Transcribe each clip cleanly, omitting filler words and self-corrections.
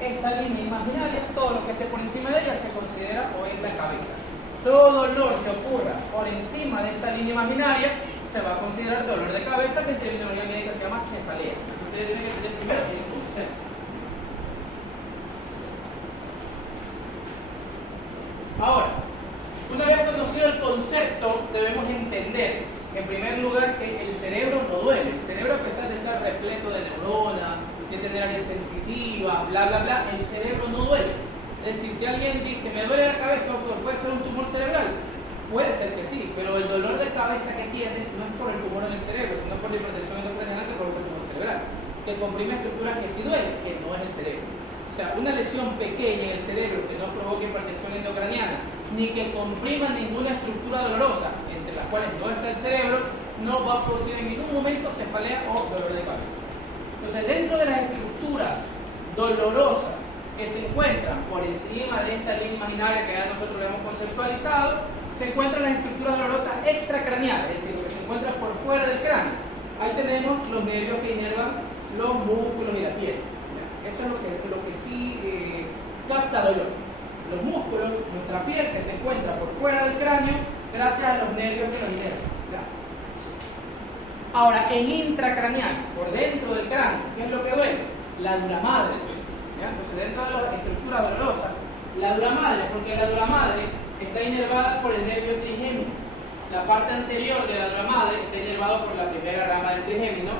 esta línea imaginaria, todo lo que esté por encima de ella se considera o es la cabeza. Todo dolor que ocurra por encima de esta línea imaginaria se va a considerar dolor de cabeza, que en terminología médica se llama cefalea. Entonces ustedes tienen que entender primero el concepto. Ahora, una vez conocido el concepto, debemos entender, en primer lugar, que el cerebro no duele. El cerebro, a pesar de estar repleto de neuronas, de tener áreas sensitivas, bla, bla, bla, el cerebro no duele. Es decir, si alguien dice, me duele la cabeza, ¿puede ser un tumor cerebral? Puede ser que sí, pero el dolor de cabeza que tiene no es por el tumor en el cerebro, sino por la hipertensión endocrinal que provoca el tumor cerebral, que comprime estructuras que sí duelen, que no es el cerebro. O sea, una lesión pequeña en el cerebro que no provoque hipertensión endocraniana, ni que comprima ninguna estructura dolorosa, entre las cuales no está el cerebro, no va a producir en ningún momento cefalea o dolor de cabeza. Entonces, dentro de las estructuras dolorosas que se encuentran por encima de esta línea imaginaria que ya nosotros lo hemos conceptualizado, se encuentran las estructuras dolorosas extracraneales, es decir, lo que se encuentra por fuera del cráneo. Ahí tenemos los nervios que inervan los músculos y la piel. Eso es lo que sí capta dolor. Los músculos, nuestra piel que se encuentra por fuera del cráneo, gracias a los nervios que los inervan. Ahora, en intracraneal, por dentro del cráneo, ¿qué es lo que duele? La dura madre. Entonces, dentro de las estructuras dolorosas, la dura madre, porque la dura madre está inervada por el nervio trigémino. La parte anterior de la dura madre está inervada por la primera rama del trigémino,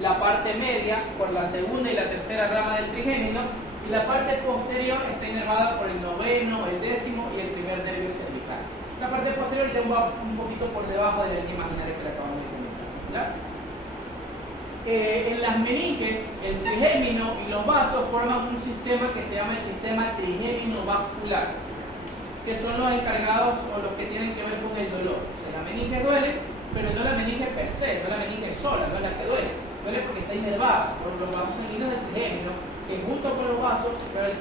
la parte media por la segunda y la tercera rama del trigémino, y la parte posterior está inervada por el noveno, el décimo y el primer nervio cervical. Esa parte posterior está un poquito por debajo de la línea imaginaria que le acabamos de comentar, ¿ya? En las meninges, el trigémino y los vasos forman un sistema que se llama el sistema trigémino vascular, que son los encargados o los que tienen que ver con el dolor. O sea, la meninge duele, pero no la meninge per se, no la meninge sola, no es la que duele. Duele porque está inervada por los vasos sanguíneos del trigémino, que junto con los vasos,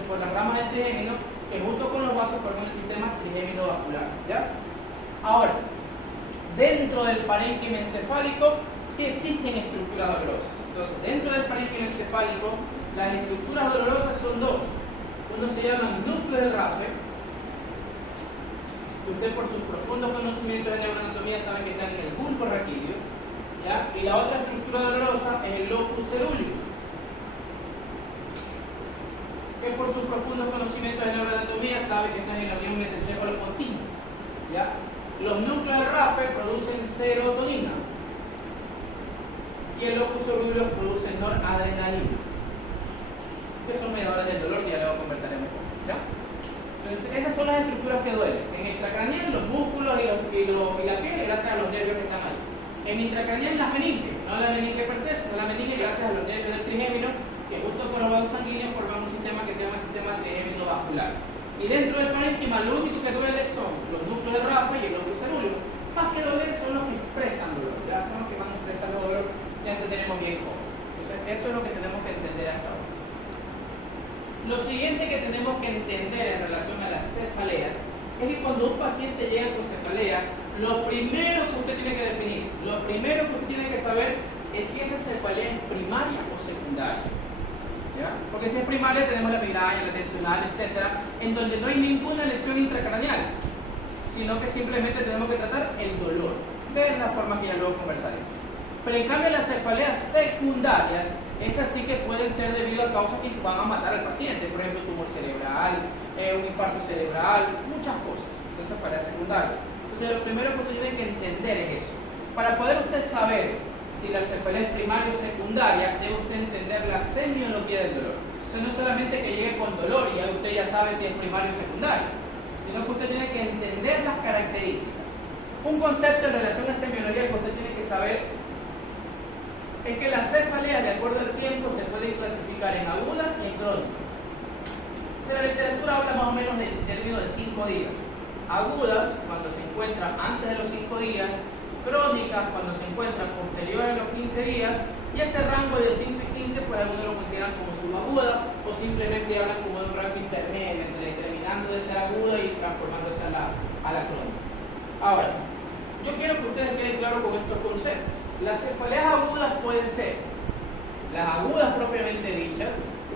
por las ramas del trigémino, que junto con los vasos forman el sistema trigémino vascular, ¿ya? Ahora, dentro del parénquima encefálico sí existen estructuras dolorosas. Entonces, dentro del parénquima encefálico, las estructuras dolorosas son dos. Uno se llama núcleo de Rafe. Usted, por sus profundos conocimientos de neuroanatomía, sabe que está en el bulbo raquídeo, ¿ya? Y la otra estructura dolorosa es el locus ceruleus, que por sus profundos conocimientos de neuroanatomía sabe que está en la unión mesencéfalo-continua, ¿ya? Los núcleos de Rafe producen serotonina y el locus ceruleus produce noradrenalina, que son mediadores del dolor, que ya luego conversaremos, ¿ya? Entonces, esas son las estructuras que duelen. En extracraneal, los músculos y la piel, gracias a los nervios que están ahí. En intracraneal, las meninges, no la meninge per se, sino la meninge gracias a los nervios del trigémino, que junto con los vasos sanguíneos forman un sistema que se llama sistema trigémino vascular. Y dentro del parénquima, lo único que duele son los núcleos de Rafe y el locus ceruleus. Más que doler son los que expresan dolor, ¿ya? Son los que van a expresar el dolor, ya entendemos bien cómo. Entonces, eso es lo que tenemos que entender hasta ahora. Lo siguiente que tenemos que entender en relación a las cefaleas es que cuando un paciente llega con cefalea, lo primero que usted tiene que definir, lo primero que usted tiene que saber es si esa cefalea es primaria o secundaria, ¿ya? Porque si es primaria tenemos la migraña, la tensional, etc., en donde no hay ninguna lesión intracraneal, sino que simplemente tenemos que tratar el dolor, de la forma que ya luego conversaremos. Pero en cambio las cefaleas secundarias, esas sí que pueden ser debido a causas que van a matar al paciente, por ejemplo, tumor cerebral, un infarto cerebral, muchas cosas. Son cefaleas secundarias. Entonces, lo primero que usted tiene que entender es eso. Para poder usted saber si la cefalea es primaria o secundaria, debe usted entender la semiología del dolor. O sea, no solamente que llegue con dolor y ya usted ya sabe si es primario o secundario, sino que usted tiene que entender las características. Un concepto en relación a semiología que usted tiene que saber es que las cefaleas, de acuerdo al tiempo, se pueden clasificar en agudas y en crónicas. O sea, la literatura habla más o menos del término de 5 días. Agudas, cuando se encuentran antes de los 5 días, crónicas, cuando se encuentran posterior a los 15 días, y ese rango de 5 y 15, pues algunos lo consideran como subaguda, o simplemente hablan como de un rango intermedio, entre terminando de ser aguda y transformándose a la crónica. Ahora, yo quiero que ustedes queden claros con estos conceptos. Las cefaleas agudas pueden ser las agudas propiamente dichas,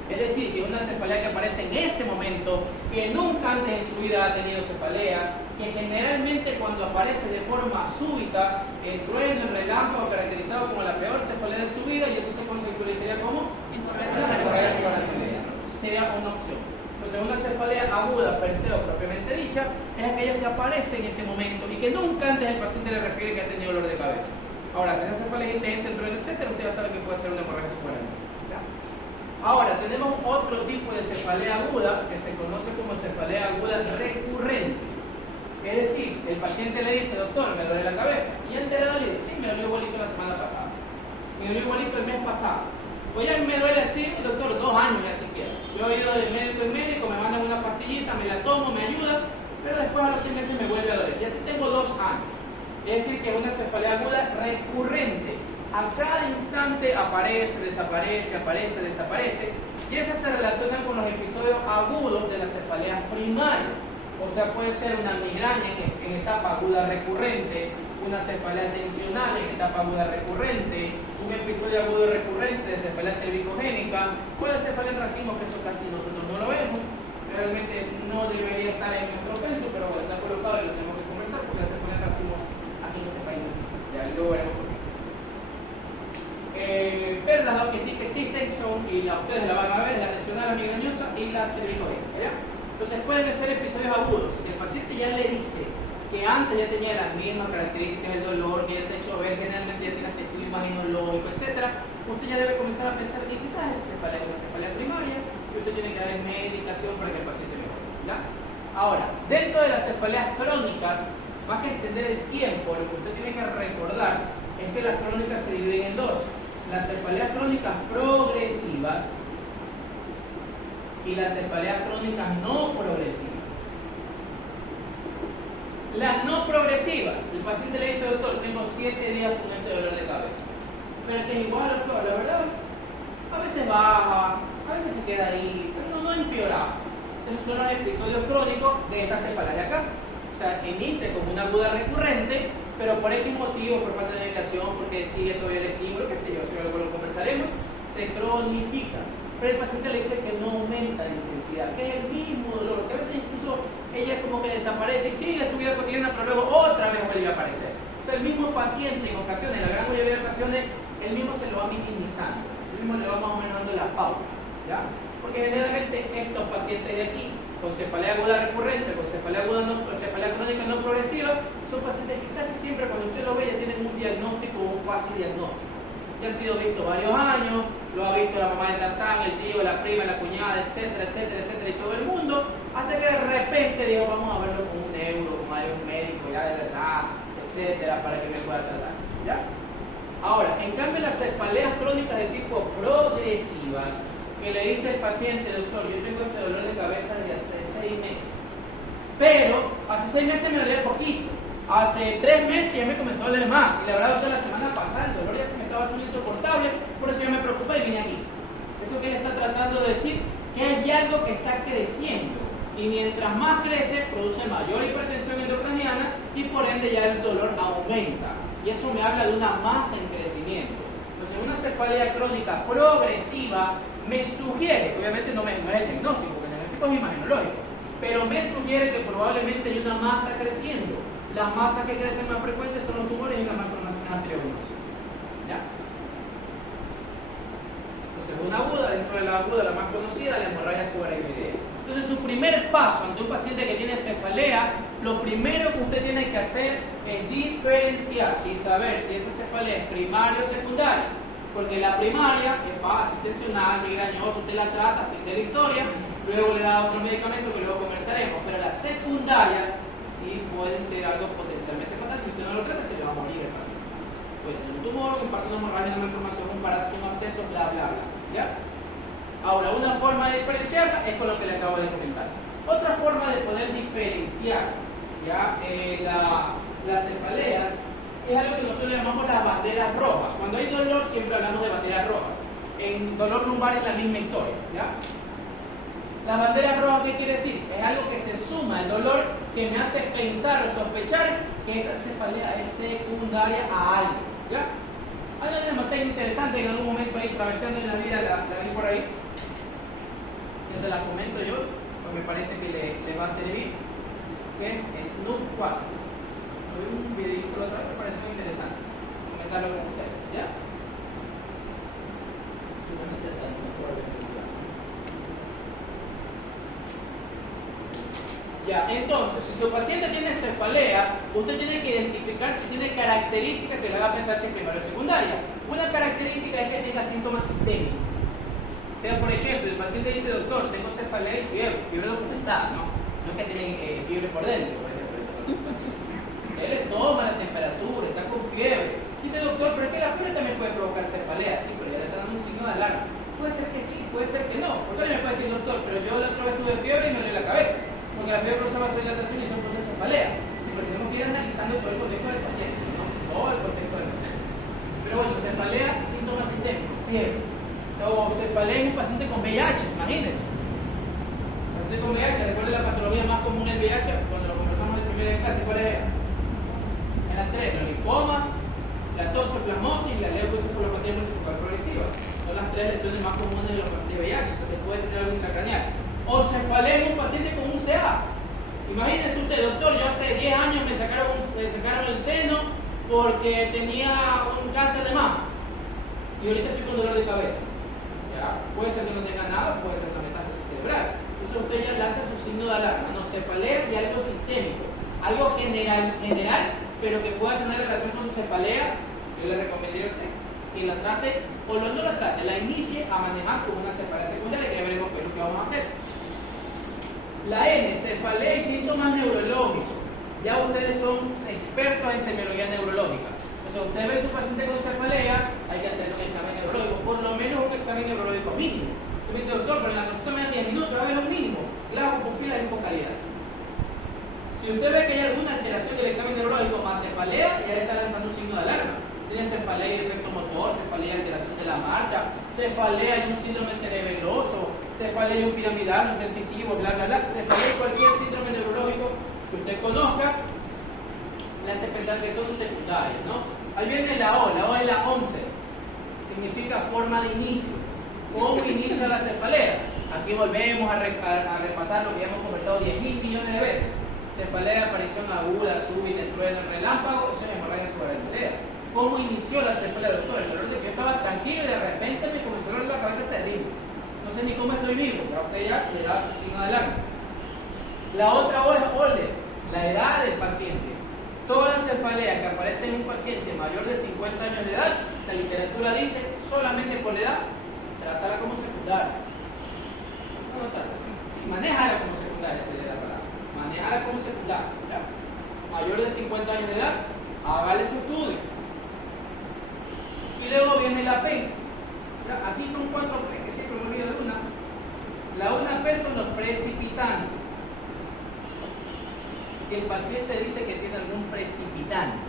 Es decir, que una cefalea que aparece en ese momento, que nunca antes en su vida ha tenido cefalea, que generalmente cuando aparece de forma súbita, el trueno, el relámpago, caracterizado como la peor cefalea de su vida, y eso se conceptualizaría como una hemorragia subaracnoidea. Esa sería una opción. Entonces, una cefalea aguda, per se o propiamente dicha, es aquella que aparece en ese momento y que nunca antes el paciente le refiere que ha tenido dolor de cabeza. Ahora, si esa cefalea es intensa, el trueno, etc., usted ya sabe que puede ser una hemorragia subaracnoidea. Ahora, tenemos otro tipo de cefalea aguda que se conoce como cefalea aguda recurrente. Es decir, el paciente le dice, doctor, me duele la cabeza. ¿Y antes le dolió? Sí, me dolió igualito la semana pasada. Me dolió igualito el mes pasado. Pues ya me duele así, doctor, 2 años ya siquiera. Yo he ido de médico en médico, me mandan una pastillita, me la tomo, me ayuda, pero después a los 6 meses me vuelve a doler. Y así tengo 2 años. Es decir, que es una cefalea aguda recurrente. A cada instante aparece, desaparece, aparece, desaparece, y esas se relacionan con los episodios agudos de las cefaleas primarias. O sea, puede ser una migraña en etapa aguda recurrente, una cefalea tensional en etapa aguda recurrente, un episodio agudo recurrente de cefalea cervicogénica, puede ser cefalea en racimo, que eso casi nosotros no lo vemos, realmente no debería estar en nuestro penso, pero bueno, está colocado y lo tenemos que conversar porque la cefalea en racimo aquí en este país no existe. Ya luego veremos por qué. Pero las dos que sí que existen son, y ustedes la van a ver, la tensional, la migrañosa y la cervicogénica, ¿ya? Entonces pueden ser episodios agudos. Si el paciente ya le dice que antes ya tenía las mismas características del dolor, que ya se ha hecho ver, generalmente ya tiene este estudio imaginológico, etc., usted ya debe comenzar a pensar que quizás esa cefalea es una cefalea primaria y usted tiene que darle medicación para que el paciente mejore, ¿ya? Ahora, dentro de las cefaleas crónicas, más que entender el tiempo, lo que usted tiene que recordar es que las crónicas se dividen en dos: las cefaleas crónicas progresivas y las cefaleas crónicas no progresivas. Las no progresivas, el paciente le dice, doctor, tengo 7 días con este dolor de cabeza, pero es que es igual, doctor, la verdad, a veces baja, a veces se queda ahí, pero no empeora. Esos son los episodios crónicos de esta cefalea de acá. O sea, inicia como una aguda recurrente, pero por X motivo, por falta de medicación, porque sigue todavía el estímulo, qué sé yo, si algo lo conversaremos, se cronifica. Pero el paciente le dice que no aumenta la intensidad, que es el mismo dolor, que a veces incluso ella como que desaparece y sigue su vida cotidiana, pero luego otra vez vuelve a aparecer. O sea, el mismo paciente en ocasiones, en la gran mayoría de ocasiones, él mismo se lo va minimizando, él mismo le va más o menos dando la pauta, ¿ya? Porque generalmente estos pacientes de aquí, con cefalea aguda recurrente, con cefalea crónica no progresiva, son pacientes que casi siempre cuando usted lo ve ya tienen un diagnóstico o un cuasi diagnóstico. Ya han sido vistos varios años, lo ha visto la mamá de Tarzán, el tío, la prima, la cuñada, etcétera, etcétera, etcétera, y todo el mundo, hasta que de repente digo, vamos a verlo con un neuro, con algún médico ya de verdad, etcétera, para que me pueda tratar, ¿ya? Ahora, en cambio las cefaleas crónicas de tipo progresiva, que le dice el paciente, doctor, yo tengo este dolor de cabeza desde hace 6 meses, pero hace 6 meses me dolía poquito, hace 3 meses ya me comenzó a doler más, y la verdad, doctor, la semana pasada el dolor ya se me estaba haciendo insoportable, por eso yo me preocupé y vine aquí. Eso que él está tratando de decir, que hay algo que está creciendo, y mientras más crece, produce mayor hipertensión endocraniana, y por ende ya el dolor aumenta, y eso me habla de una masa en crecimiento. Entonces, una cefalea crónica progresiva me sugiere, obviamente no es el diagnóstico, porque el diagnóstico es imaginológico, pero me sugiere que probablemente hay una masa creciendo. Las masas que crecen más frecuentes son los tumores y la malformación arteriovenosa, ¿ya? Entonces, una aguda, dentro de la aguda, la más conocida, la hemorragia subaracnoidea. Entonces, su primer paso ante un paciente que tiene cefalea, lo primero que usted tiene que hacer es diferenciar y saber si esa cefalea es primaria o secundaria. Porque la primaria es fácil, tensional, migrañosa, usted la trata, fin de la historia, luego le da otros medicamentos que luego conversaremos. Pero las secundarias sí pueden ser algo potencialmente fatal. Si usted no lo trata, se le va a morir el paciente. Puede tener un tumor, un infarto, una hemorragia, una malformación, un parásito, un absceso, bla, bla, bla. ¿Ya? Ahora, una forma de diferenciarla es con lo que le acabo de comentar. Otra forma de poder diferenciar, ¿ya? Las cefaleas es algo que nosotros llamamos las banderas rojas. Cuando hay dolor siempre hablamos de banderas rojas. En dolor lumbar es la misma historia, ¿ya? Las banderas rojas, ¿qué quiere decir? Es algo que se suma al dolor que me hace pensar o sospechar que esa cefalea es secundaria a algo, ¿ya? Hay una nota interesante en algún momento ahí, atravesando en la vida, la vi por ahí, se la comento yo, porque me parece que le va a servir, que es el NUC 4. Vi un videito la otra vez, me parece muy interesante comentarlo con ustedes, ¿ya? Ya, entonces, si su paciente tiene cefalea, usted tiene que identificar si tiene características que le hagan pensar si primaria o secundaria. Una característica es que tenga síntomas sistémicos. O sea, por ejemplo, el paciente dice, doctor, tengo cefalea y fiebre documentada, ¿no? No es que tiene fiebre por dentro, por ejemplo. Él le toma la temperatura, está con fiebre. Dice, doctor, pero es que la fiebre también puede provocar cefalea, sí, pero ya le está dando un signo de alarma. Puede ser que sí, puede ser que no. Porque alguien me puede decir, doctor, pero yo la otra vez tuve fiebre y me duele la cabeza. Porque la fiebre produce vasodilatación y eso produce cefalea. Sí, porque tenemos que ir analizando todo el contexto del paciente, ¿no? Todo el contexto del paciente. Pero bueno, cefalea, síntomas sistémicos, fiebre. O cefalea en un paciente con VIH, imagínense. Paciente con VIH, recuerden la patología más común del VIH, cuando lo conversamos en primera clase, ¿cuál era? Eran tres, los linfomas, la toxoplasmosis y la leucoencefalopatía multifocal progresiva. Son las tres lesiones más comunes de los pacientes de VIH, que se puede tener algo intracraneal. O cefalea en un paciente con un CA. Imagínense usted, doctor, yo hace 10 años me sacaron el seno porque tenía un cáncer de mama y ahorita estoy con dolor de cabeza. ¿Ya? Puede ser que no tenga nada, puede ser una metástasis cerebral. Entonces usted ya lanza su signo de alarma, no, cefalea y algo sistémico, algo general, pero que pueda tener relación con su cefalea. Yo le recomendaría a usted que la trate, o no la trate, la inicie a manejar con una cefalea secundaria, que ya veremos qué es lo que vamos a hacer. La N, cefalea y síntomas neurológicos. Ya ustedes son expertos en semiología neurológica. Entonces, usted ve a su paciente con cefalea, hay que hacerle un examen neurológico, por lo menos un examen neurológico mínimo. Usted me dice, doctor, pero en la consulta me dan 10 minutos, va a ver lo mínimo. Claro, pupilas y focalidad. Si usted ve que hay alguna alteración del examen neurológico más cefalea, ya le está lanzando un signo de alarma. Tiene cefalea y defecto motor, cefalea y alteración de la marcha, cefalea y un síndrome cerebeloso, cefalea y un piramidal, un sensitivo, bla, bla, bla. Cefalea y cualquier síndrome neurológico que usted conozca, le hace pensar que son secundarios, ¿no? Ahí viene la O es la 11, significa forma de inicio. ¿Cómo inicia la cefalea? Aquí volvemos a repasar lo que ya hemos conversado 10.000 millones de veces. Cefalea de aparición aguda, súbita, trueno, relámpago, eso es hemorragia subaracnoidea. ¿Cómo inició la cefalea, doctor? El dolor de que yo estaba tranquilo y de repente me comenzó a doler la cabeza terrible. No sé ni cómo estoy vivo, ya usted ya le da su signo de alarma. La otra O es OLE, la edad del paciente. Toda cefalea que aparece en un paciente mayor de 50 años de edad, la literatura dice solamente por edad, trátala como secundaria. No trata, sí, manéjala como secundaria, se le da para. Manéjala como secundaria. ¿Ya? Mayor de 50 años de edad, hágale su estudio. Y luego viene la P. ¿Ya? Aquí son 4 P, que siempre me olvido de una. La 1P son los precipitantes. Si el paciente dice que tiene algún precipitante,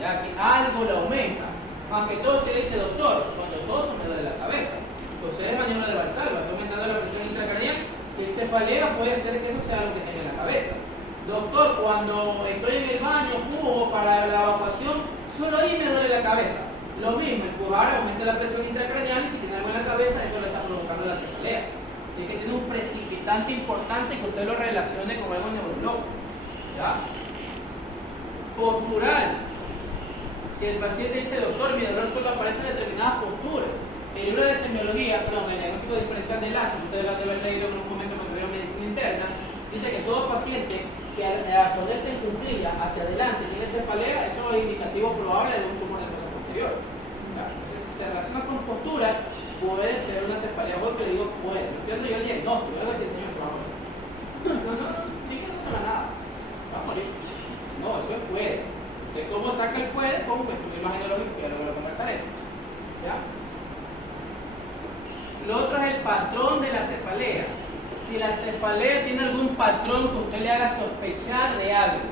ya que algo le aumenta, aunque todo se le dice, doctor, cuando todo me duele la cabeza, pues es maniobra de Valsalva, está aumentando la presión intracraneal. Si él cefalea, puede ser que eso sea lo que tenga en la cabeza. Doctor, cuando estoy en el baño, pujo para la evacuación, solo ahí me duele la cabeza. Lo mismo, el pujar aumenta la presión intracraneal y si tiene algo en la cabeza, eso le está provocando la cefalea. Así que tiene un precipitante importante que usted lo relacione con algo neurológico. ¿Ya? Postural. Si el paciente dice, doctor, mi dolor solo aparece en determinadas posturas. El libro de semiología, perdón, el diagnóstico diferencial de enlace, que ustedes lo han de haber leído en un momento cuando vieron medicina interna, dice que todo paciente que al ponerse en cuclilla hacia adelante tiene cefalea, eso es indicativo probable de un tumor de fosa posterior. ¿Ya? Entonces, si se relaciona con posturas, puede ser una cefalea. Yo le digo, puede. Yo el diagnóstico, yo le voy a decir, señor, se va a morir. No, sí que no se va nada. Va a morir. No, eso es puede. ¿De cómo saca el puede? Con un estudio imagenológico, que ya luego lo conversaré. ¿Ya? Lo otro es el patrón de la cefalea. Si la cefalea tiene algún patrón que usted le haga sospechar de algo.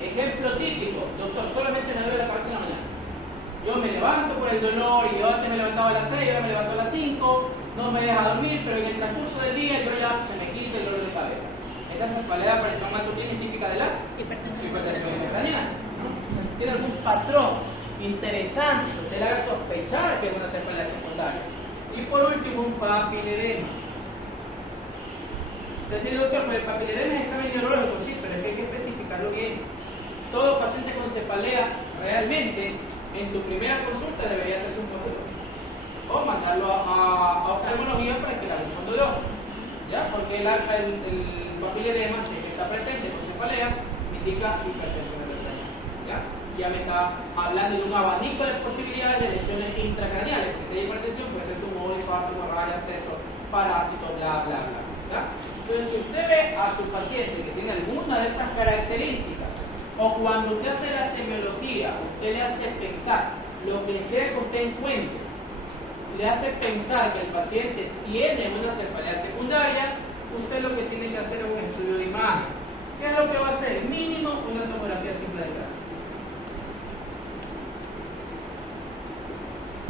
Ejemplo típico, doctor, solamente me duele la cabeza en la mañana. Yo me levanto por el dolor y yo antes me levantaba a las 6, ahora me levanto a las 5, no me deja dormir, pero en el transcurso del día yo ya se me quita el dolor de cabeza. Esa cefalea de aparición matutina es típica de la hipertensión intracraneal. Entonces, si tiene algún patrón interesante que usted le haga sospechar que es una cefalea secundaria. Y por último, un papiledema. Entonces, doctor, pues el papiledema es examen neurológico, sí, pero es que hay que especificarlo bien. Todo paciente con cefalea, realmente, en su primera consulta debería hacerse un fondo de ojo. O mandarlo a oftalmología para que le haga un fondo de ojo. ¿Ya? Porque el papiledema, si está presente con cefalea, indica hipertensión intracraneal. Ya me está hablando de un abanico de posibilidades de lesiones intracraneales. Que si hay hipertensión, puede ser tumor, infarto, hemorragia, absceso, parásito, bla, bla, bla. ¿Ya? Entonces, si usted ve a su paciente que tiene alguna de esas características, o cuando usted hace la semiología, usted le hace pensar lo que sea que usted encuentre, le hace pensar que el paciente tiene una cefalea secundaria, usted lo que tiene que hacer es un estudio de imagen. ¿Qué es lo que va a hacer? Mínimo una tomografía simple de cráneo.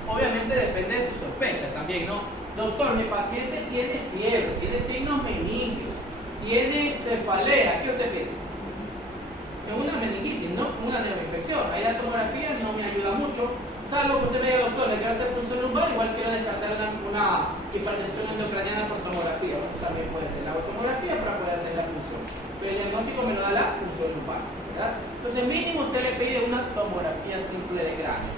Obviamente depende de su sospecha también, ¿no? Doctor, mi paciente tiene fiebre, tiene signos meningios, tiene cefalea, ¿qué usted piensa? Es una meningitis, ¿no? Una neuroinfección. Ahí la tomografía no me ayuda mucho, salvo que usted me diga, doctor, le quiero hacer punción lumbar, igual quiero descartar una hipertensión endocraniana por tomografía. También puede ser la tomografía para poder hacer la punción. Pero el diagnóstico me lo da la punción lumbar, ¿verdad? Entonces, mínimo usted le pide una tomografía simple de cráneo.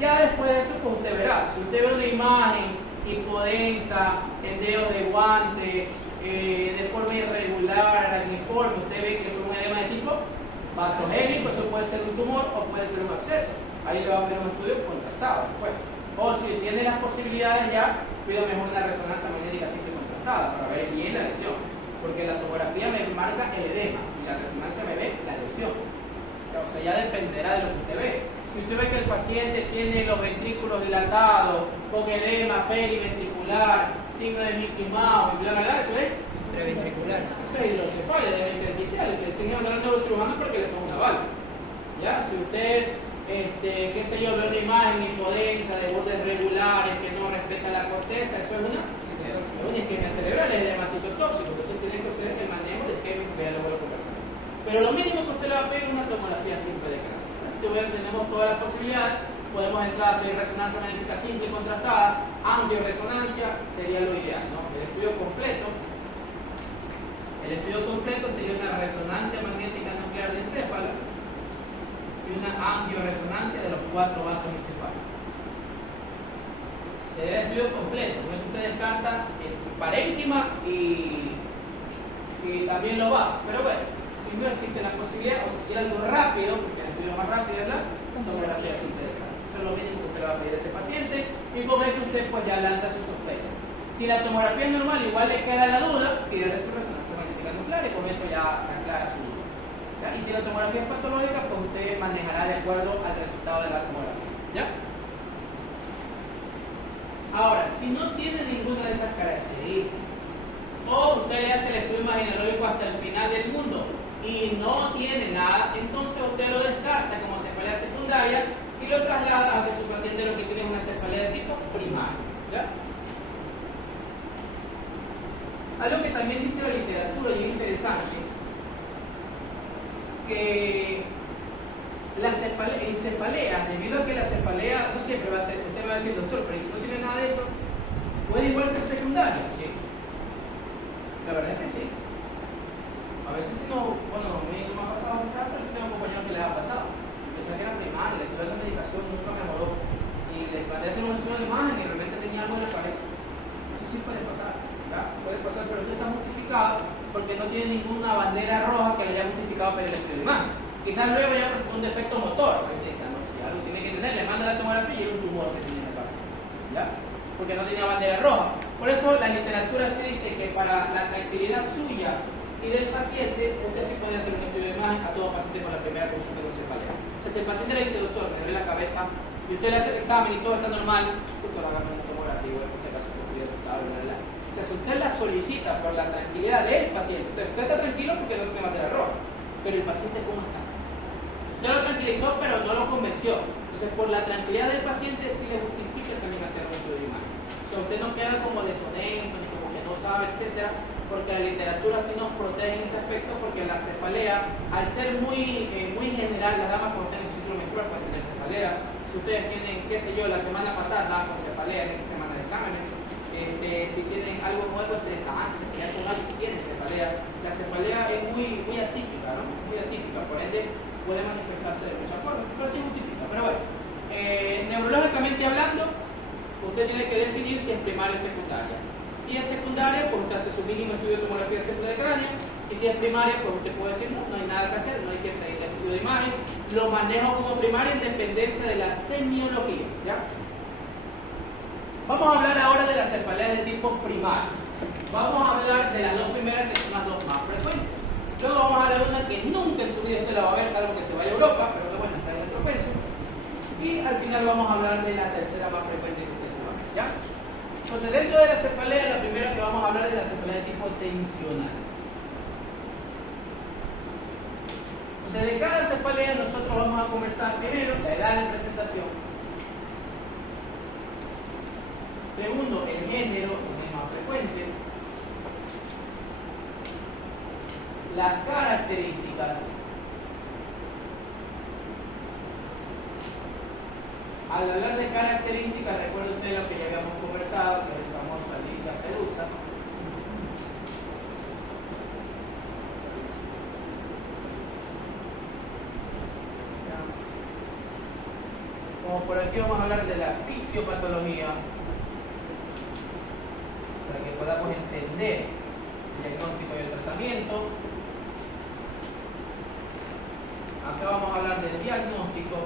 Ya después de eso, pues usted verá. Si usted ve una imagen hipodensa, en dedos de guante, de forma irregular, acniforme, usted ve que es un edema de tipo vasogénico, eso puede ser un tumor o puede ser un absceso. Ahí le va a pedir un estudio contrastado después. O si tiene las posibilidades ya, pido mejor una resonancia magnética simple contrastada para ver bien la lesión. Porque la tomografía me marca el edema y la resonancia me ve la lesión. O sea, ya dependerá de lo que usted ve. Si usted ve que el paciente tiene los ventrículos dilatados, con edema periventricular, signo de Mickey Mouse, bla, bla, bla, eso es intraventricular. Eso es hidrocefalia, de intersticial, que tenga que hablar al neurocirujano porque le ponga una válvula. ¿Ya? Si usted, qué sé yo, ve una imagen hipodensa de bordes regulares que no respeta la corteza, eso es una isquemia cerebral, es demasiado tóxico, entonces tiene que hacer el manejo de isquemia que ya luego lo conversamos. Pero lo mínimo que usted le va a pedir es una tomografía simple de cráneo. Tenemos todas las posibilidades, podemos entrar a pedir resonancia magnética simple y contrastada, angioresonancia sería lo ideal, ¿no? El estudio completo sería una resonancia magnética nuclear de encéfalo y una angioresonancia de los 4 vasos encefálicos. Sería el estudio completo, con eso usted descarta el parénquima y también los vasos, pero bueno. Si no existe la posibilidad, o si quiere algo rápido, porque el estudio más rápido es la tomografía simple de cráneo. Eso es lo mínimo que usted le va a pedir a ese paciente y con eso usted pues ya lanza sus sospechas. Si la tomografía es normal, igual le queda la duda, pídale su resonancia magnética nuclear y con eso ya se aclara su duda. ¿Ya? Y si la tomografía es patológica, pues usted manejará de acuerdo al resultado de la tomografía. ¿Ya? Ahora, si no tiene ninguna de esas características, o usted le hace el estudio imaginológico hasta el final del mundo, y no tiene nada, entonces usted lo descarta como cefalea secundaria y lo traslada a que su paciente lo que tiene es una cefalea de tipo primario. ¿Ya? Algo que también dice la literatura y es interesante, que en cefalea, debido a que la cefalea no siempre va a ser, usted va a decir, doctor, pero si no tiene nada de eso, ¿puede igual ser secundario? Sí. La verdad es que sí. A veces no, bueno, a mí no me ha pasado quizás, pero sí tengo compañeros que les ha pasado. Pensaba que era primaria, le estuve dando medicación, nunca mejoró. Y le mandé a hacer un estudio de imagen y realmente tenía algo en la cabeza. Eso sí puede pasar, ¿ya? Puede pasar, pero esto está justificado porque no tiene ninguna bandera roja que le haya justificado para el estudio de imagen. Quizás luego ya presentó un defecto motor, que dice, no, si algo tiene que tener, le manda la tomografía y era un tumor que tenía en la cabeza, ¿ya? Porque no tenía bandera roja. Por eso la literatura sí dice que para la tranquilidad suya y del paciente, usted sí puede hacer un estudio de imagen a todo paciente con la primera consulta con cefalea. O sea, si el paciente le dice, doctor, me duele la cabeza, y usted le hace el examen y todo está normal, doctor, hágame una tomografía, igual por si acaso usted estudia resultado, bla. O sea, si usted la solicita por la tranquilidad del paciente, usted está tranquilo porque no tiene bandera roja, pero el paciente, ¿cómo está? Usted lo tranquilizó, pero no lo convenció. Entonces, por la tranquilidad del paciente, sí le justifica también hacer un estudio de imagen. O sea, usted no queda como deshonesto, ni como que no sabe, etcétera, porque la literatura sí nos protege en ese aspecto, porque la cefalea, al ser muy general, las damas cuando tienen su ciclo menstrual pueden tener cefalea. Si ustedes tienen, qué sé yo, la semana pasada estaban con cefalea en esa semana de exámenes, si tienen algo estresante, se quedan con algo que tienen cefalea, primaria o secundaria. Si es secundaria, pues usted hace su mínimo estudio de tomografía simple de cráneo, y si es primaria, pues usted puede decir, no, no hay nada que hacer, no hay que pedir el estudio de imagen, lo manejo como primaria en dependencia de la semiología, ¿ya? Vamos a hablar ahora de las cefaleas de tipo primario. Vamos a hablar de las dos primeras, que son las dos más frecuentes. Luego vamos a hablar de una que nunca en su vida usted la va a ver, salvo que se vaya a Europa, pero que bueno, está en nuestro peso. Y al final vamos a hablar de la tercera más frecuente que usted se va a ver, ¿ya? Entonces, dentro de la cefalea, la primera que vamos a hablar es la cefalea de tipo tensional. Entonces, de cada cefalea nosotros vamos a conversar primero la edad de presentación. Segundo, el género, que es más frecuente. Las características. Al hablar de características, recuerda usted lo que ya habíamos conversado, que es el famoso Alicia Pelusa. Como por aquí vamos a hablar de la fisiopatología, para que podamos entender el diagnóstico y el tratamiento. Acá vamos a hablar del diagnóstico.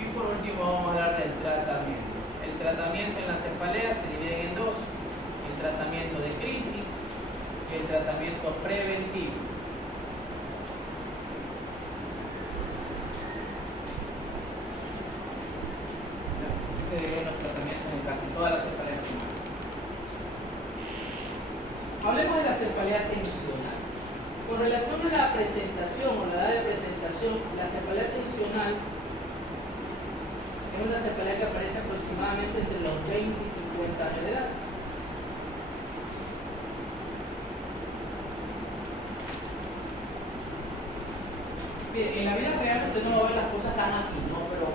Y por último vamos a hablar del tratamiento. El tratamiento en la cefalea se divide en dos: el tratamiento de crisis y el tratamiento preventivo. Así se dividen los tratamientos en casi todas las cefaleas primarias. Hablemos de la cefalea tensional. Con relación a la presentación o la edad de presentación, la cefalea tensional es una cefalea que aparece aproximadamente entre los 20 y 50 años de edad. Bien, en la vida real usted no va a ver las cosas tan así, ¿no? Pero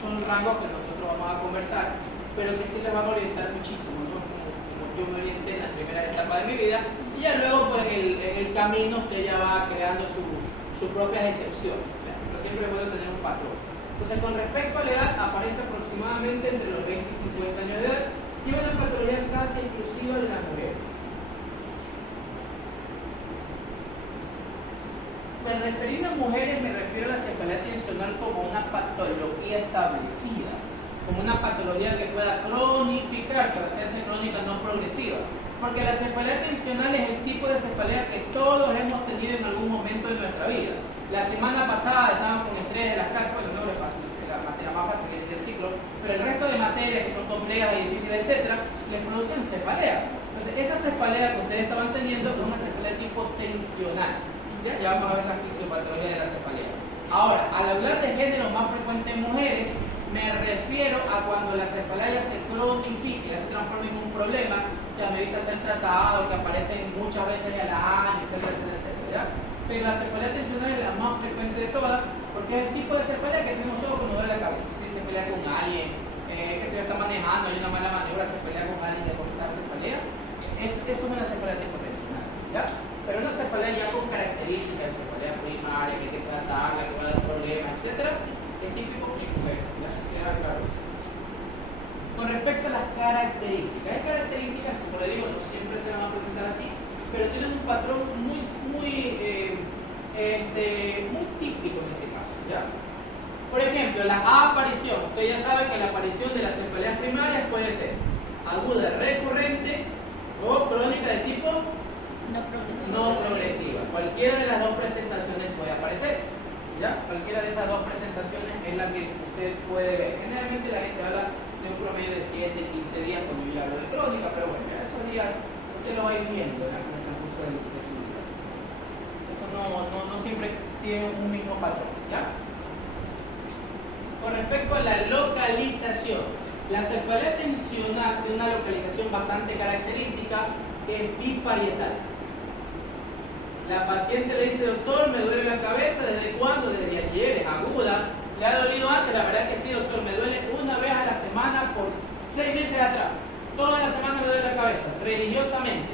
son rangos que nosotros vamos a conversar, pero que sí les van a orientar muchísimo, ¿no? Como yo me orienté en la primera etapa de mi vida, y ya luego pues en el camino usted ya va creando sus propias excepciones, ¿verdad? Pero siempre es bueno tener un patrón. Entonces, con respecto a la edad, aparece aproximadamente entre los 20 y 50 años de edad, y es una patología casi exclusiva de las mujeres. Al referirme a mujeres, me refiero a la cefalea tensional como una patología establecida, como una patología que pueda cronificar, para hacerse crónica no progresiva. Porque la cefalea tensional es el tipo de cefalea que todos hemos tenido en algún momento de nuestra vida. La semana pasada estábamos con estrés de las clases, bueno, no es fácil, es la materia más fácil que tiene el ciclo, pero el resto de materias que son complejas y difíciles, etc., les producen cefalea. Entonces, esa cefalea que ustedes estaban teniendo es una cefalea tipo tensional. Ya vamos a ver la fisiopatología de la cefalea. Ahora, al hablar de género más frecuente en mujeres, me refiero a cuando la cefalea se cronifica, ya se transforma en un problema que amerita ser tratado, que aparece muchas veces al año, etcétera, etcétera, etcétera, ¿ya? Pero la cefalea tensional es la más frecuente de todas, porque es el tipo de cefalea que tenemos todos cuando duele la cabeza. Si se pelea con alguien, que se está manejando, hay una mala maniobra, se pelea con alguien de comenzar cefalea, eso es una cefalea tipo tensional, ¿ya? Pero una cefalea ya con características de cefalea primaria, que hay que tratarla, que va a dar problemas, etc., es típico en mujeres, ¿ya? Queda claro. Con respecto a las características, hay características, como le digo, no siempre se van a presentar así, pero tienen un patrón muy típico en este caso, ¿ya? Por ejemplo, la aparición. Usted ya sabe que la aparición de las cefaleas primarias puede ser aguda, recurrente o crónica de tipo no progresiva. Cualquiera de las dos presentaciones puede aparecer, ¿ya? Cualquiera de esas dos presentaciones es la que usted puede ver. Generalmente la gente habla de un promedio de 7, 15 días cuando yo hablo de crónica, pero bueno, ya esos días usted lo va a ir viendo en el transcurso de su vida. Eso no siempre tiene un mismo patrón, ¿ya? Con respecto a la localización, la cefalea tensional tiene una localización bastante característica, que es biparietal. La paciente le dice, doctor, me duele la cabeza, ¿desde cuándo? Desde ayer, es aguda. ¿Le ha dolido antes? La verdad es que sí, doctor, me duele una vez a la semana por 6 meses atrás. Toda la semana me duele la cabeza, religiosamente.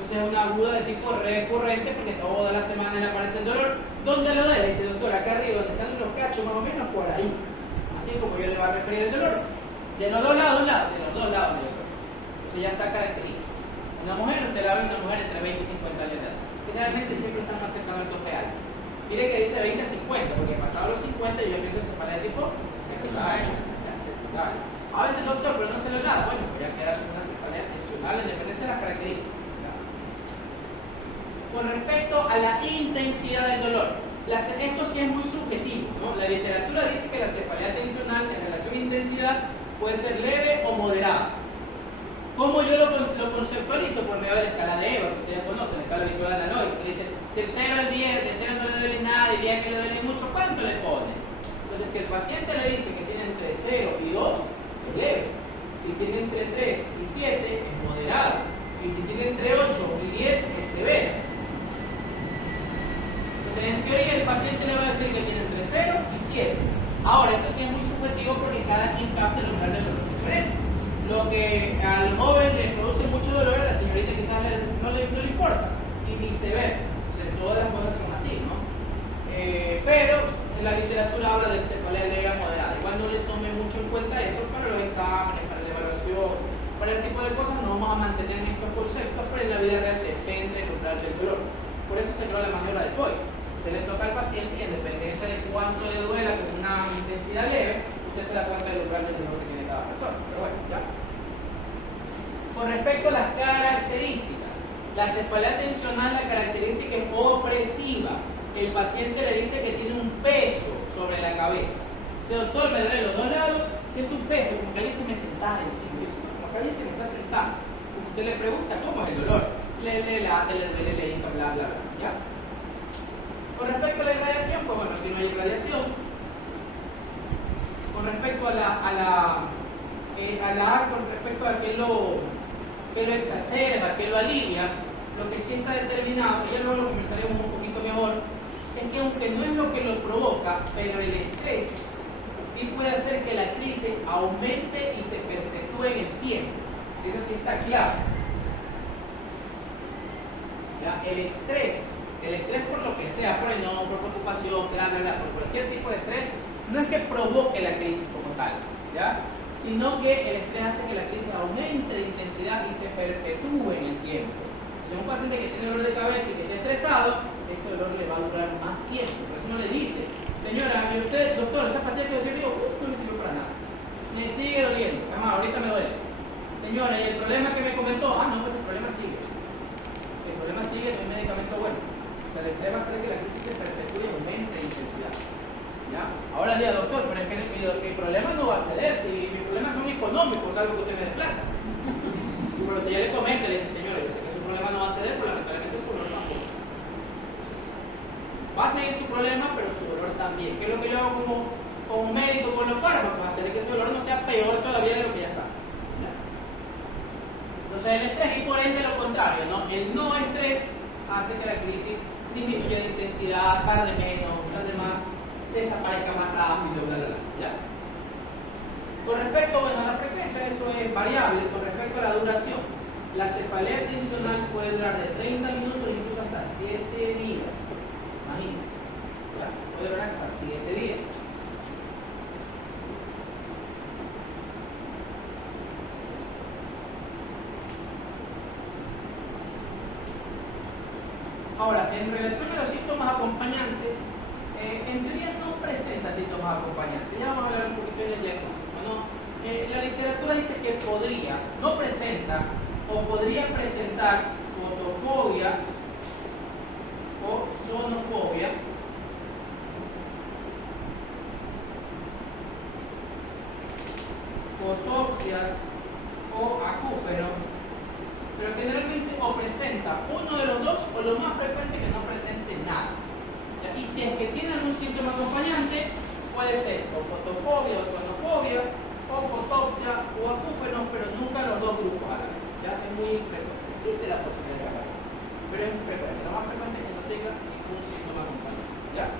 Entonces es una aguda de tipo recurrente porque toda la semana le aparece el dolor. ¿Dónde lo duele? Dice, doctor, acá arriba, donde salen los cachos, más o menos por ahí. Así como yo le voy a referir el dolor. De los dos lados, de los dos lados, doctor. Entonces ya está característico. Una mujer, usted la ve una mujer entre 20 y 50 años de edad. Generalmente siempre están más cercanos al tope alto. Mire que dice 20 a 50, porque pasado los 50 yo pienso cefalea de tipo 60 años. A veces, doctor, pero no se lo da. Bueno, pues ya queda una cefalea tensional en dependencia de las características. Con respecto a la intensidad del dolor, esto sí es muy subjetivo, ¿no? La literatura dice que la cefalea tensional en relación a intensidad puede ser leve o moderada. ¿Cómo yo lo conceptualizo? Por medio de la escala de EVA, que ustedes conocen, la escala visual analógica, que dice del 0 al 10, de 0 no le duele nada, y 10 que le duele mucho, ¿cuánto le pone? Entonces, si el paciente le dice que tiene entre 0 y 2, es leve. Si tiene entre 3 y 7, es moderado. Y si tiene entre 8 y 10, es severa. Entonces, en teoría, el paciente le va a decir que tiene entre 0 y 7. Ahora, esto sí es muy subjetivo porque cada quien capta el umbral del dolor diferente. Lo que al joven le produce mucho dolor, a la señorita quizás no le importa, y viceversa. O sea, todas las cosas son así, ¿no? Pero en la literatura habla de cefalea leve moderada. Igual no le tome mucho en cuenta eso para los exámenes, para la evaluación, para el tipo de cosas. No vamos a mantener en estos conceptos, pero en la vida real depende del umbral del dolor. Por eso se creó la maniobra de Foix. Usted le toca al paciente y en dependencia de cuánto le duela, con una intensidad leve, usted se da cuenta del umbral del dolor que tiene cada persona. Pero bueno, ya. Con respecto a las características, la cefalea tensional, la característica es opresiva. El paciente le dice que tiene un peso sobre la cabeza. Dice, doctor, me duele los dos lados, siento un peso, como que alguien se me sentara encima, como que alguien se me está sentando. Usted le pregunta, ¿cómo es el dolor? Le late, le duele, le hinca, bla, bla, bla. ¿Ya? Con respecto a la irradiación, pues bueno, aquí no hay irradiación. Con respecto con respecto a que lo exacerba, que lo alivia, lo que sí está determinado, que ya luego lo conversaremos un poquito mejor, es que aunque no es lo que lo provoca, pero el estrés sí puede hacer que la crisis aumente y se perpetúe en el tiempo. Eso sí está claro. ¿Ya? El estrés por lo que sea, por enojo, por preocupación, bla, bla, bla, por cualquier tipo de estrés, no es que provoque la crisis como tal, ¿ya? Sino que el estrés hace que la crisis aumente de intensidad y se perpetúe en el tiempo. Si un paciente que tiene dolor de cabeza y que esté estresado, ese dolor le va a durar más tiempo. Por eso uno le dice, señora, ¿y usted, doctor, esa pastilla que yo digo, no me sirvió para nada? Me sigue doliendo, además, ahorita me duele. Señora, ¿y el problema que me comentó? No, pues el problema sigue. Si el problema sigue, no hay medicamento bueno. O sea, el estrés va a hacer que la crisis se perpetúe y aumente de intensidad. ¿Ya? Ahora diga, doctor, pero es que mi problema no va a ceder, si mis problemas son económicos, algo que usted me dé plata. Pero usted ya le comenta, le dice, señora, yo sé que su problema no va a ceder, pero lamentablemente su dolor tampoco. Va a seguir su problema, pero su dolor también. ¿Qué es lo que yo hago como médico con los fármacos? Hacer que ese dolor no sea peor todavía de lo que ya está. ¿Ya? Entonces el estrés y por ende lo contrario, ¿no? El no estrés hace que la crisis disminuya de intensidad, tarde menos, tarde más, desaparezca más rápido, bla, bla, bla, ¿ya? Con respecto a la frecuencia, eso es variable. Con respecto a la duración, la cefalea tensional puede durar de 30 minutos incluso hasta 7 días. Imagínense, ¿ya? Puede durar hasta 7 días. Ahora, en relación a los síntomas acompañantes, en teoría no presenta síntomas acompañantes. Ya vamos a hablar un poquito del diagnóstico, ¿no? La literatura dice que no presenta o podría presentar fotofobia o sonofobia, fotopsias o acúfenos, pero generalmente o presenta uno de los dos o lo más frecuente que no presente nada. ¿Ya? Y si es que tiene algún síntoma acompañante, puede ser o fotofobia o sonofobia, o fotopsia o acúfenos, pero nunca los dos grupos a la vez. ¿Ya? Es muy infrecuente. Existe la posibilidad de agarrar, pero es infrecuente. Lo más frecuente es que no tenga ningún síntoma acompañante. ¿Ya?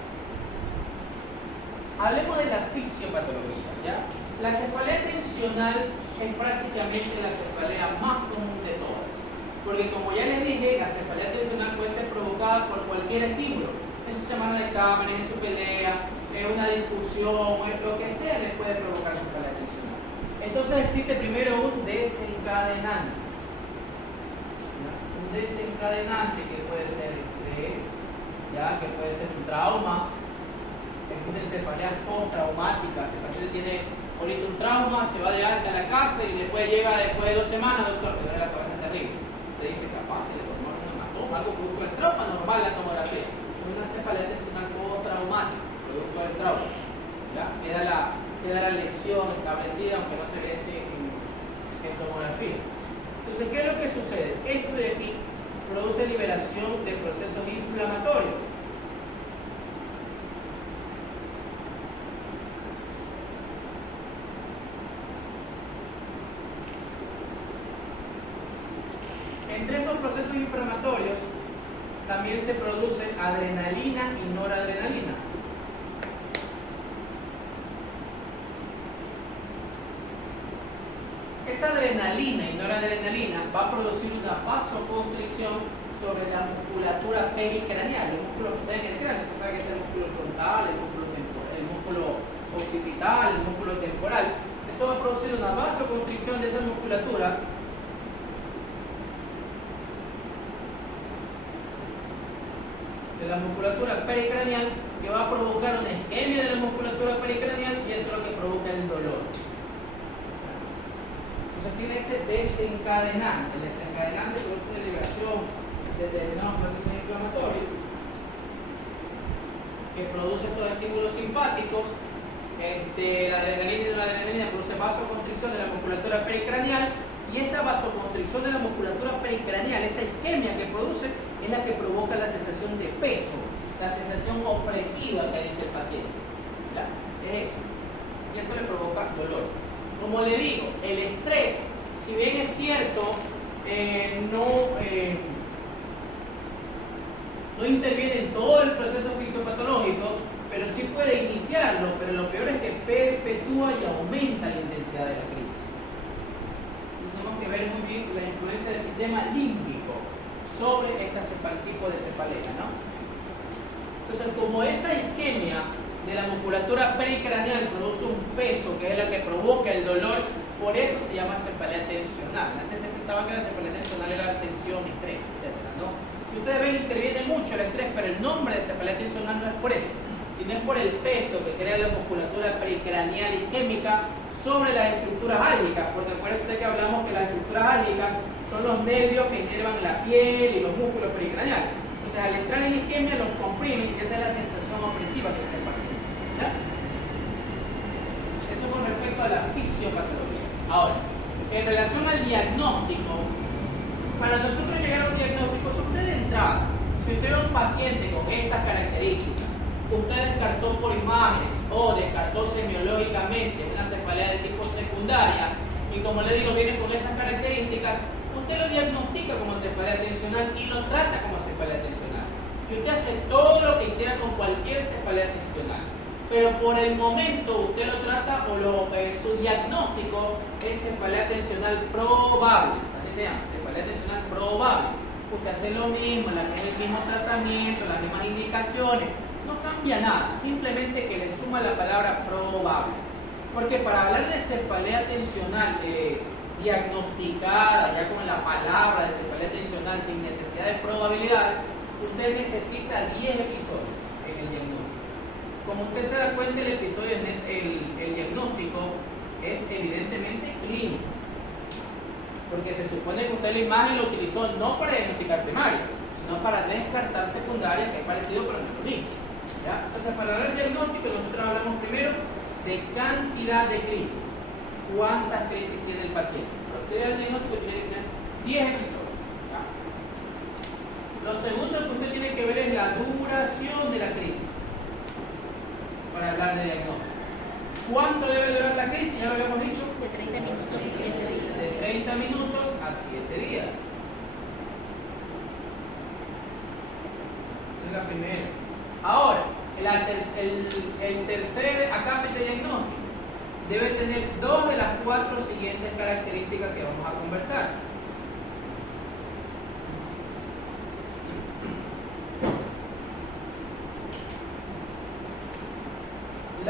Hablemos de la fisiopatología. ¿Ya? La cefalea tensional es prácticamente la cefalea más común de todas. Porque como ya les dije, la cefalea tensional puede ser provocada por cualquier estímulo. En su semana de exámenes, en su pelea, en una discusión, en lo que sea, les puede provocar cefalea tensional. Entonces existe primero un desencadenante. Un desencadenante que puede ser estrés, que puede ser un trauma. Existen cefaleas postraumáticas. El paciente tiene ahorita un trauma, se va de alta a la casa y después llega después de 2 semanas, doctor, me duele la cabeza terrible. Le dice, capaz se le formó un hematoma, algo producto del trauma, normal la tomografía. Es una cefalea tensional postraumática, producto del trauma. Queda la lesión establecida, aunque no se evidencie en tomografía. Entonces, ¿qué es lo que sucede? Esto de aquí produce liberación de procesos inflamatorios. Entre esos procesos inflamatorios también se produce adrenalina y noradrenalina. Esa adrenalina y noradrenalina va a producir una vasoconstricción sobre la musculatura pericraneal, los músculos que están en el cráneo. Usted sabe que está el músculo frontal, el músculo occipital, el músculo temporal. Eso va a producir una vasoconstricción de esa musculatura pericraneal, que va a provocar una isquemia de la musculatura pericraneal, y eso es lo que provoca el dolor. Entonces tiene ese desencadenante. El desencadenante produce una liberación de determinados procesos inflamatorios que produce estos estímulos simpáticos. La adrenalina y la adrenalina produce vasoconstricción de la musculatura pericraneal, y esa vasoconstricción de la musculatura pericraneal, esa isquemia que produce, es la que provoca la sensación de peso, la sensación opresiva que dice el paciente. ¿Ya? Es eso. Y eso le provoca dolor. Como le digo, el estrés, si bien es cierto, no interviene en todo el proceso fisiopatológico, pero sí puede iniciarlo, pero lo peor es que perpetúa y aumenta la intensidad de la crisis. Tenemos que ver muy bien la influencia del sistema límbico sobre este tipo de cefalea, ¿no? Entonces, como esa isquemia de la musculatura pericraneal produce un peso que es la que provoca el dolor, por eso se llama cefalea tensional. Antes se pensaba que la cefalea tensional era tensión, estrés, etc., ¿no? Si ustedes ven, interviene mucho el estrés, pero el nombre de cefalea tensional no es por eso, sino es por el peso que crea la musculatura pericraneal isquémica sobre las estructuras álgicas, porque acuérdense usted que hablamos que las estructuras álgicas son los nervios que inervan la piel y los músculos pericraneales. Entonces, al entrar en isquemia los comprimen, y esa es la sensación opresiva que tiene el paciente. ¿Ya? Eso con respecto a la fisiopatología. Ahora, en relación al diagnóstico, para nosotros llegar a un diagnóstico, si usted de entrada, si usted era un paciente con estas características, usted descartó por imágenes o descartó semiológicamente una cefalea de tipo secundaria, y como le digo, viene con esas características, usted lo diagnostica como cefalea tensional y lo trata como cefalea tensional. Y usted hace todo lo que hiciera con cualquier cefalea tensional. Pero por el momento usted lo trata, su diagnóstico es cefalea tensional probable. Así se llama, cefalea tensional probable. Usted hace lo mismo, el mismo tratamiento, las mismas indicaciones. No cambia nada, simplemente que le suma la palabra probable. Porque para hablar de cefalea tensional diagnosticada, ya con la palabra de cefalea tensional sin necesidad de probabilidades, usted necesita 10 episodios en el diagnóstico. Como usted se da cuenta, el episodio, el diagnóstico es evidentemente clínico, porque se supone que usted la imagen lo utilizó no para diagnosticar primario, sino para descartar secundarias, que es parecido pero no es lo mismo. ¿Ya? Entonces, para hablar del diagnóstico, nosotros hablamos primero de cantidad de crisis. ¿Cuántas crisis tiene el paciente? Para usted el diagnóstico tiene que tener 10 episodios. ¿Ya? Lo segundo que usted tiene que ver es la duración de la crisis para hablar de diagnóstico. ¿Cuánto debe durar la crisis? Ya lo habíamos dicho. De 30 minutos a 7 días. De 30 minutos a 7 días. Esa es la primera. Ahora, el tercer acápite diagnóstico debe tener 2 de las 4 siguientes características que vamos a conversar.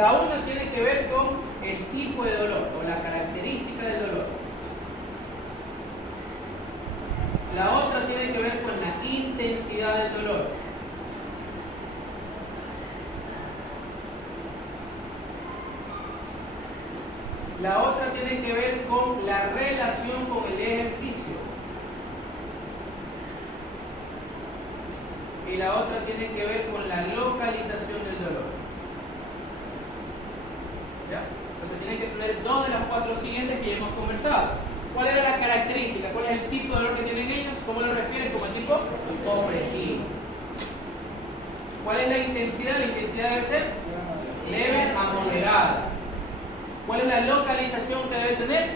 La una tiene que ver con el tipo de dolor o la característica del dolor. La otra tiene que ver con la intensidad del dolor. La otra tiene que ver con la relación con el ejercicio. Y la otra tiene que ver con la localización del dolor. ¿Ya? Entonces tienen que tener dos de las cuatro siguientes que ya hemos conversado. ¿Cuál era la característica? ¿Cuál es el tipo de dolor que tienen ellos? ¿Cómo lo refieren? Como el tipo opresivo. ¿Cuál es la intensidad? La intensidad debe ser leve a moderada. ¿Cuál es la localización que debe tener?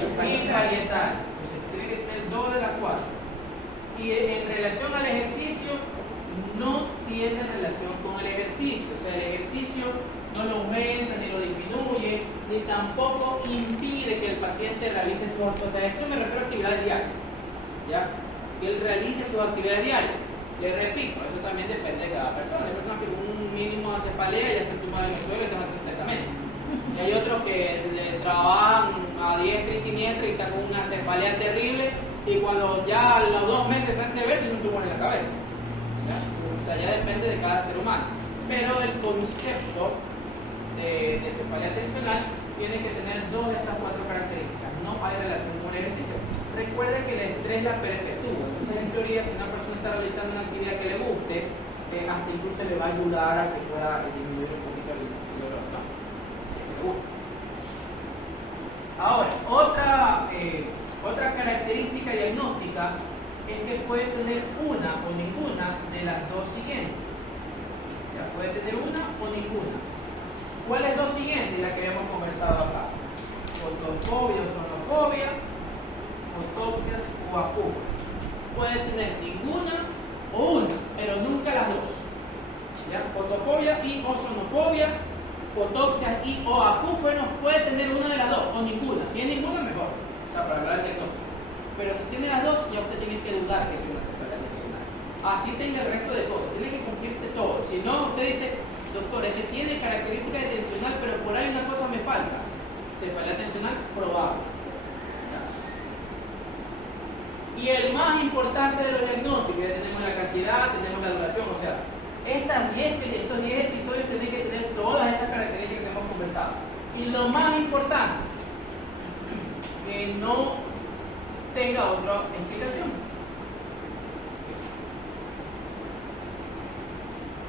Biparietal. Entonces tiene que tener dos de las cuatro. Y en relación al ejercicio, no tiene relación con el ejercicio. O sea, el ejercicio no lo aumenta, ni lo disminuye, ni tampoco impide que el paciente realice sus actividades. Eso me refiero a actividades diarias. ¿Ya? Que él realice sus actividades diarias. Les repito, eso también depende de cada persona. Hay personas que con un mínimo de cefalea ya están tumbadas en el suelo y están haciendo tratamiento. Y hay otros que le trabajan a diestra y siniestra y están con una cefalea terrible y cuando ya a los 2 meses se hace ver, tiene un tumor en la cabeza. ¿Ya? O sea, ya depende de cada ser humano. Pero el concepto de cefalea tensional tiene que tener dos de estas cuatro características. No hay relación con el ejercicio. Recuerda que el estrés la perpetúa. Entonces, en teoría, si una persona está realizando una actividad que le guste, hasta incluso le va a ayudar a que pueda disminuir un poquito el dolor, ¿no? Ahora, otra característica diagnóstica es que puede tener una o ninguna de las dos siguientes. Ya puede tener una o ninguna. ¿Cuáles dos siguientes? Las que habíamos conversado acá. Fotofobia o sonofobia, fotopsias o acúfenos. Puede tener ninguna o una, pero nunca las dos. ¿Ya? Fotofobia y ozonofobia, fotopsias y o acúfenos, puede tener una de las dos o ninguna. Si es ninguna, mejor. O sea, para hablar de diagnóstico. Pero si tiene las dos, ya usted tiene que dudar que es una cefalea tensional. Así tenga el resto de cosas, tiene que cumplirse todo. Si no, usted dice, doctor, este tiene características de tensional, pero por ahí una cosa me falta. Cefalea tensional probable. Y el más importante de los diagnósticos, ya tenemos la cantidad, tenemos la duración, o sea, estos 10 episodios tienen que tener todas estas características que hemos conversado. Y lo más importante, que no tenga otra explicación.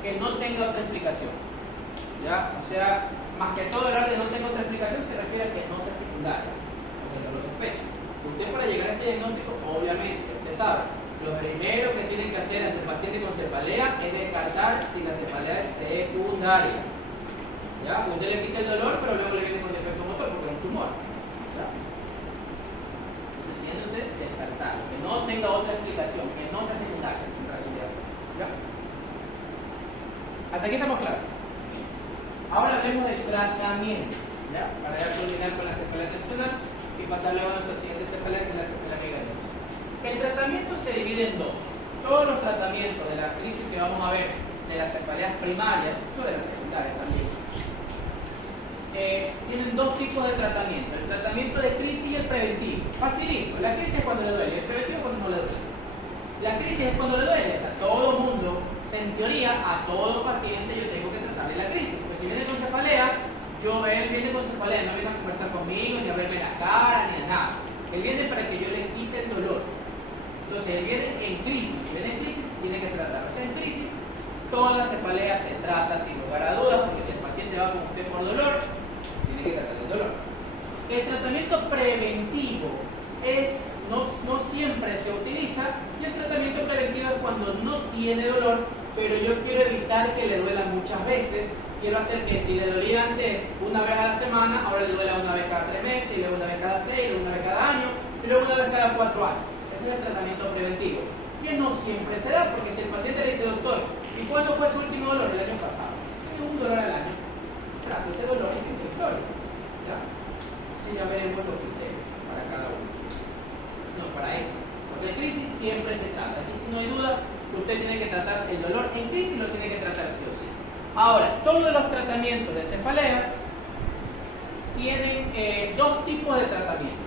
Que no tenga otra explicación. ¿Ya? O sea, más que todo hablar de no tenga otra explicación se refiere a que no sea secundaria, porque no lo sospecha. Usted para llegar a este diagnóstico, obviamente, usted sabe, lo primero que tiene que hacer ante el paciente con cefalea es descartar si la cefalea es secundaria. ¿Ya? Usted le quita el dolor, pero luego le viene con defecto motor porque es un tumor. ¿Ya? Entonces, siendo usted descartar, que no tenga otra explicación, que no sea secundaria, en realidad. ¿Ya? ¿Hasta aquí estamos claros? Sí. Ahora hablemos del tratamiento, ¿ya? Para ya terminar con la cefalea tensional y pasar luego a nuestra siguiente cefalea, que es la cefalea migrañosa. El tratamiento se divide en dos. Todos los tratamientos de la crisis que vamos a ver de las cefaleas primarias, incluso de las secundarias también, tienen dos tipos de tratamiento: el tratamiento de crisis y el preventivo. Facilito, la crisis es cuando le duele, el preventivo es cuando no le duele. La crisis es cuando le duele, o sea, todo el mundo, en teoría, a todo paciente yo tengo que tratarle la crisis, porque si viene con cefalea, él viene con cefalea, no viene a conversar conmigo, ni a verme la cara, ni a nada. Él viene para que yo le quite el dolor. Entonces, él viene en crisis, si viene en crisis, tiene que tratar. O sea, en crisis, toda la cefalea se trata sin lugar a dudas, porque si el paciente va con usted por dolor, tiene que tratar el dolor. El tratamiento preventivo no siempre se utiliza, y el tratamiento preventivo es cuando no tiene dolor, pero yo quiero evitar que le duela muchas veces. Quiero hacer que si le dolía antes una vez a la semana, ahora le duela una vez cada 3 meses, y luego una vez cada 6, y luego una vez cada año, y luego una vez cada 4 años. Ese es el tratamiento preventivo, que no siempre se da, porque si el paciente le dice, doctor, ¿y cuándo fue su último dolor? El año pasado. Tiene un dolor al año. Trato ese dolor y fin de historia. ¿Ya? Sí, ya veremos los criterios para cada uno. No, para él. Porque en crisis siempre se trata. Aquí si no hay duda, usted tiene que tratar el dolor en crisis, lo tiene que tratar sí o sí. Ahora, todos los tratamientos de cefalea tienen dos tipos de tratamiento.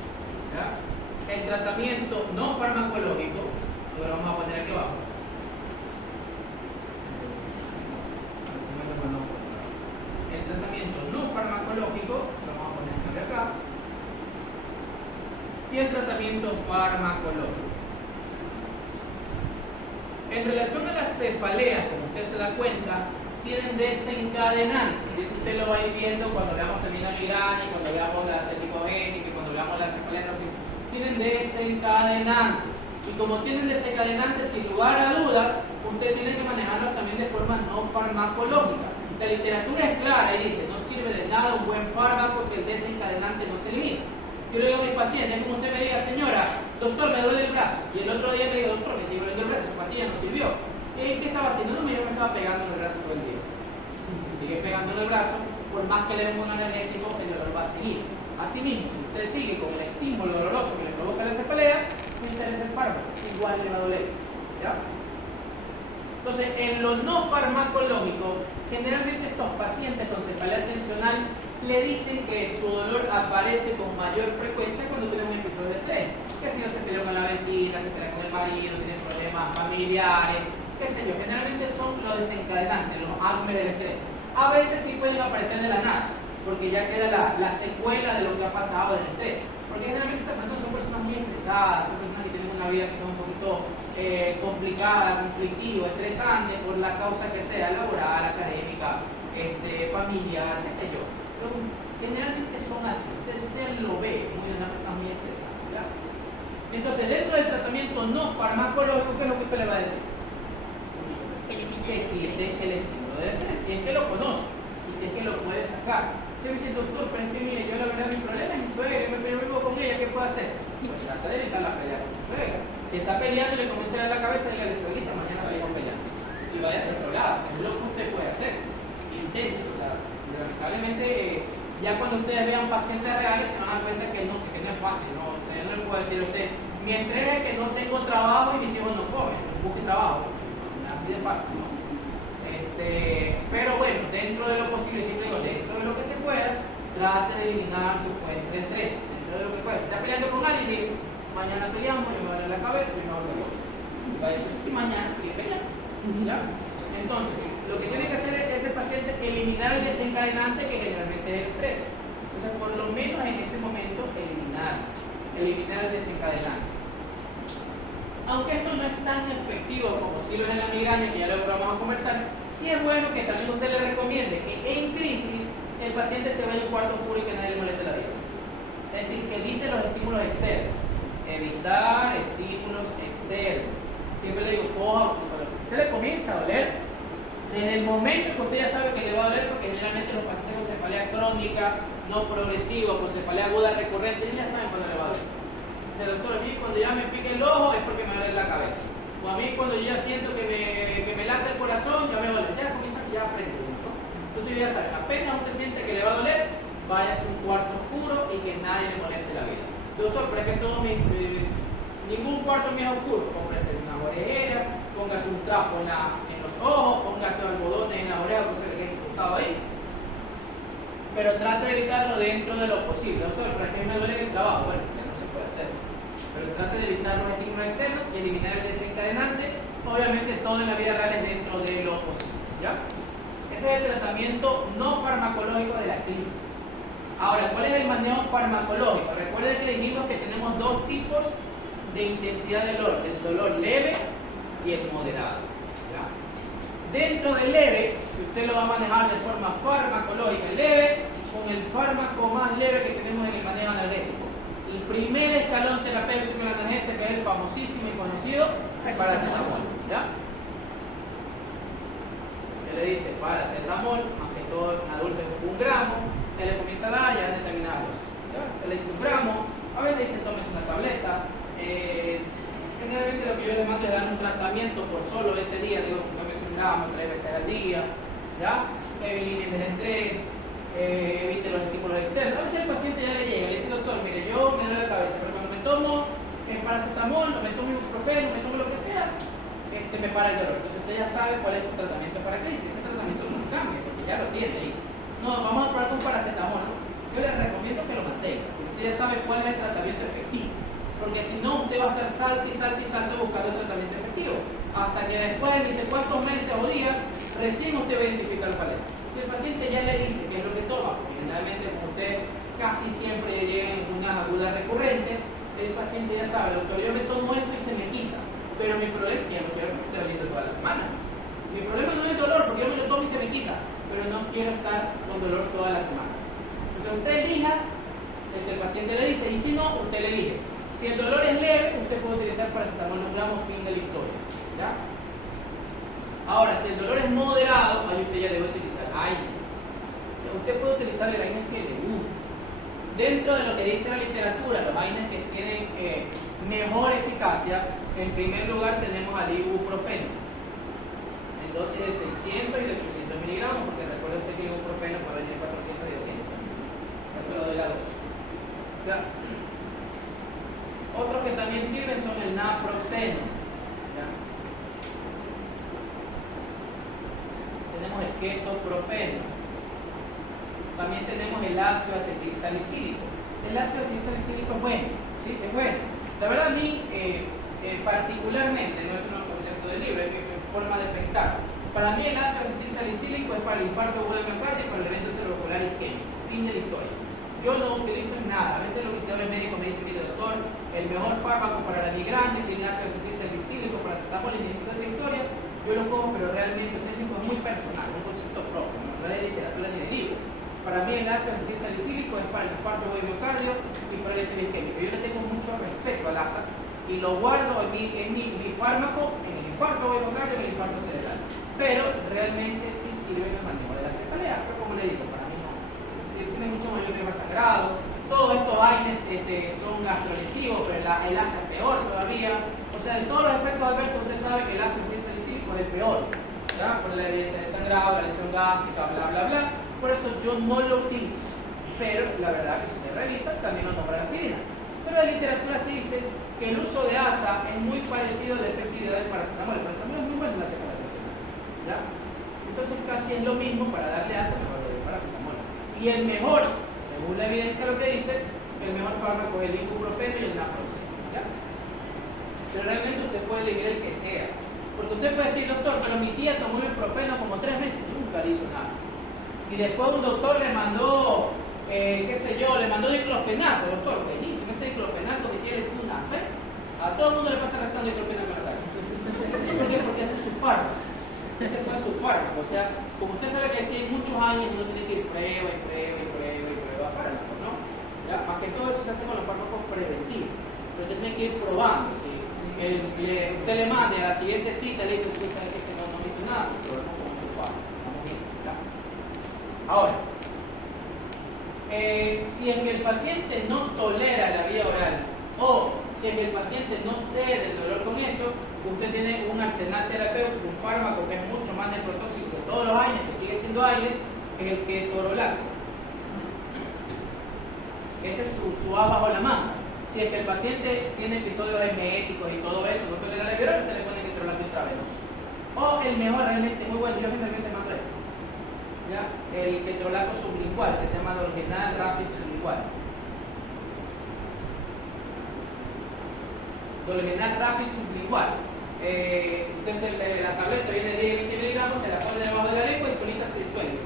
¿Ya? El tratamiento no farmacológico, lo vamos a poner aquí abajo. El tratamiento no farmacológico, lo vamos a poner acá. Y el tratamiento farmacológico. En relación a las cefaleas, como usted se da cuenta, tienen desencadenantes. Y eso usted lo va a ir viendo cuando veamos terminal migraña, cuando veamos la cervicogénica, cuando veamos la cefalea. Tienen desencadenantes. Y como tienen desencadenantes, sin lugar a dudas, usted tiene que manejarlos también de forma no farmacológica. La literatura es clara y dice, no sirve de nada un buen fármaco si el desencadenante no se elimina. Yo le digo a mis pacientes, es como usted me diga, señora, doctor, me duele el brazo. Y el otro día me digo, doctor, me sigue doliendo el brazo, su pastilla no sirvió. ¿Qué estaba haciendo? No, yo me estaba pegando en el brazo todo el día. Si sigue pegando en el brazo, por más que le den un analgésico, el dolor va a seguir. Asimismo, si usted sigue con el estímulo doloroso que le provoca la cefalea, no interesa el fármaco, igual le va a doler. ¿Ya? Entonces, en lo no farmacológico, generalmente estos pacientes con cefalea tensional le dicen que su dolor aparece con mayor frecuencia cuando tiene un episodio de estrés. Que si no se peleó con la vecina, se peleó con el marido, tiene problemas familiares, qué sé yo. Generalmente son los desencadenantes, los álbumes del estrés. A veces sí pueden aparecer de la nada, porque ya queda la secuela de lo que ha pasado del estrés. Porque generalmente estas personas son personas muy estresadas, son personas que tienen una vida que sea un poquito complicada, conflictiva, estresante, por la causa que sea, laboral, académica, familiar, qué sé yo. Pero generalmente son así, usted lo ve, una persona muy estresada. ¿Ya? Entonces, dentro del tratamiento no farmacológico, ¿qué es lo que usted le va a decir? Que quite el estímulo del estrés, si es que lo conoce y si es que lo puede sacar. Si me dice, doctor, pero es que mire, yo la verdad mi problema es mi suegra, yo vivo con ella, ¿qué puedo hacer? Pues trata de evitar la pelea con su suegra. Si está peleando y le comienza a dar la cabeza, dígale, suegrita, mañana seguimos peleando. Y vaya a ser otro lado, es lo que usted puede hacer. Intente, o sea, lamentablemente, ya cuando ustedes vean pacientes reales se van a dar cuenta que no es fácil, ¿no? O sea, yo no le puedo decir a usted, mi estrés es que no tengo trabajo y mis hijos no comen, busque trabajo. Así de fácil, ¿no? Pero bueno, dentro de lo posible, siempre digo, dentro de lo que se pueda, trate de eliminar su fuente de estrés. Dentro de lo que pueda. Si está peleando con alguien, digo, mañana peleamos, yo me voy a dar la cabeza y me voy a hablar. Y mañana sigue peleando. ¿Ya? Entonces, lo que tiene que hacer ese paciente es eliminar el desencadenante que generalmente es el estrés. Entonces, por lo menos en ese momento, eliminar el desencadenante. Aunque esto no es tan efectivo como si lo es en la migraña, que ya luego vamos a conversar, sí es bueno que también usted le recomiende que en crisis el paciente se vaya a un cuarto oscuro y que nadie le moleste la vida. Es decir, que evite los estímulos externos. Evitar estímulos externos. Siempre le digo, coja, cuando usted le comienza a doler, desde el momento que usted ya sabe que le va a doler, porque generalmente los pacientes con cefalea crónica, no progresiva, con cefalea aguda recurrente, ya saben cuándo le va a doler. Doctor, a mí cuando ya me pique el ojo es porque me duele la cabeza. O a mí cuando yo ya siento que me late el corazón, ya me duele. Ya comienza que ya aprende uno, ¿no? Entonces ya saben, apenas usted siente que le va a doler, vaya a un cuarto oscuro y que nadie le moleste la vida. Doctor, pero es que ningún cuarto mío es oscuro. Póngase una orejera, póngase un trapo en los ojos, póngase algodones en la oreja, que se le quede incrustado ahí. Pero trate de evitarlo dentro de lo posible. Doctor, pero es que me duele en el trabajo. Bueno, que no se puede hacer. Pero trate de evitar los estímulos externos y eliminar el desencadenante. Obviamente todo en la vida real es dentro de lo posible. ¿Ya? Ese es el tratamiento no farmacológico de la crisis. Ahora, ¿cuál es el manejo farmacológico? Recuerden que dijimos que tenemos dos tipos de intensidad de dolor. El dolor leve y el moderado. ¿Ya? Dentro del leve, usted lo va a manejar de forma farmacológica leve, con el fármaco más leve que tenemos en el manejo analgésico. El primer escalón terapéutico en la analgesia, que es el famosísimo y conocido paracetamol. ¿Ya? Él le dice paracetamol, más que todo en adultos es 1 gramo, él le comienza a dar ya determinadas dosis. Él le dice 1 gramo, a veces dice tómese una tableta. Generalmente lo que yo les mando es dar un tratamiento por solo ese día, digo, tómese 1 gramo 3 veces al día, ¿ya? Eliminen el estrés, evite los estímulos externos. A veces el paciente ya le llega, le dice, doctor, mire, yo me duele la cabeza, pero cuando me tomo paracetamol, o me tomo ibuprofeno, me tomo lo que sea, se me para el dolor. Entonces usted ya sabe cuál es su tratamiento para crisis. Ese tratamiento no cambie, porque ya lo tiene ahí. No, vamos a probar con paracetamol. Yo les recomiendo que lo mantenga, porque usted ya sabe cuál es el tratamiento efectivo. Porque si no, usted va a estar salte buscando el tratamiento efectivo. Hasta que después, dice cuántos meses o días, recién usted va a identificar cuál es. Si el paciente ya le dice qué es lo que toma, porque generalmente como usted casi siempre llegan unas agudas recurrentes, el paciente ya sabe, doctor, yo me tomo esto y se me quita. Pero mi problema es que ya no quiero que me esté doliendo toda la semana. Mi problema no es el dolor, porque yo me lo tomo y se me quita. Pero no quiero estar con dolor toda la semana. Entonces usted elija el que el paciente le dice, y si no, usted le elige. Si el dolor es leve, usted puede utilizar paracetamol, no gramos, fin de la historia. ¿Ya? Ahora, si el dolor es moderado, ahí usted ya debe utilizar AINES. Usted puede utilizar el AINES que le guste. Dentro de lo que dice la literatura, los AINES que tienen mejor eficacia, en primer lugar tenemos al ibuprofeno, en dosis de 600 y de 800 miligramos, porque recuerde usted que el ibuprofeno puede venir 400 y 200. Eso lo doy la dosis. ¿Ya? Otros que también sirven son el naproxeno. ¿Ya? Tenemos el ketoprofeno. También tenemos el ácido acetilsalicílico. El ácido acetilsalicílico es bueno, ¿sí? Es bueno. La verdad a mí, particularmente, no es un concepto del libro, es mi forma de pensar. Para mí el ácido acetilsalicílico es para el infarto agudo de miocardio y para el evento cerebrovascular isquémico. Fin de la historia. Yo no utilizo nada. A veces los visitadores médicos me dicen, mire doctor, el mejor fármaco para la migraña tiene ácido acetilsalicílico, para paracetamol y necesito otra historia. Yo lo cojo, pero realmente es muy personal, es un concepto propio, no es de literatura ni de libro. Para mí el ácido acetilsalicílico es para el infarto agudo de miocardio y para el evento isquémico. Yo le tengo mucho respeto al ASA y lo guardo en mi fármaco en el infarto agudo de miocardio y en el infarto cerebral. Pero realmente sí sirve en el manejo de la cefalea, pero como le digo, para mí no. Tiene mucho mayor riesgo sangrado. Todos estos AINES son gastrolesivos, pero el ASA es peor todavía. O sea, de todos los efectos adversos, usted sabe que el ácido acetilsalicílico es el peor, ¿ya? Por la evidencia de sangrado, la lesión gástrica, bla, bla, bla. Por eso yo no lo utilizo. Pero la verdad que si usted revisa, también no toma la aspirina. Pero la literatura sí dice que el uso de ASA es muy parecido a la efectividad del paracetamol. El paracetamol es muy bueno en la cefalea tensional, ¿ya? Entonces casi es lo mismo para darle ASA que para darle paracetamol. Y el mejor, según la evidencia lo que dice, el mejor fármaco es el ibuprofeno y el naproxeno, ¿ya? Pero realmente usted puede elegir el que sea. Porque usted puede decir, doctor, pero mi tía tomó ibuprofeno como 3 meses y nunca le hizo nada. Y después un doctor le mandó, qué sé yo, le mandó diclofenaco, doctor, buenísimo, ese diclofenaco que tiene una fe. A todo el mundo le pasa restando diclofenaco en la calle. ¿Por qué? Porque ese es su fármaco. Ese fue su fármaco. O sea, como usted sabe que si hay muchos años uno tiene que ir prueba fármaco, ¿no? ¿Ya? Más que todo eso se hace con los fármacos preventivos. Pero usted tiene que ir probando. Si usted le manda a la siguiente cita, le dice, usted sabe que no me hizo nada, pero no con el fármaco. Vamos bien, ¿ya? Ahora, si es que el paciente no tolera la vía oral o si es que el paciente no cede el dolor con eso, usted tiene un arsenal terapéutico, un fármaco que es mucho más nefrotóxico que todos los AINES, que sigue siendo AINES, es el ketorolaco. Ese es su as bajo la manga. Si es que el paciente tiene episodios eméticos y todo eso, no tolera la vía oral, usted le pone ketorolaco intravenoso. O el mejor, realmente muy bueno, yo generalmente mando esto. ¿Ya? El ketorolaco sublingual, que se llama Dolgenal Rapid Sublingual. Dolgenal Rapid Sublingual. Entonces la tableta viene de 10 y 20 miligramos, se la pone debajo de la lengua y solita se disuelve.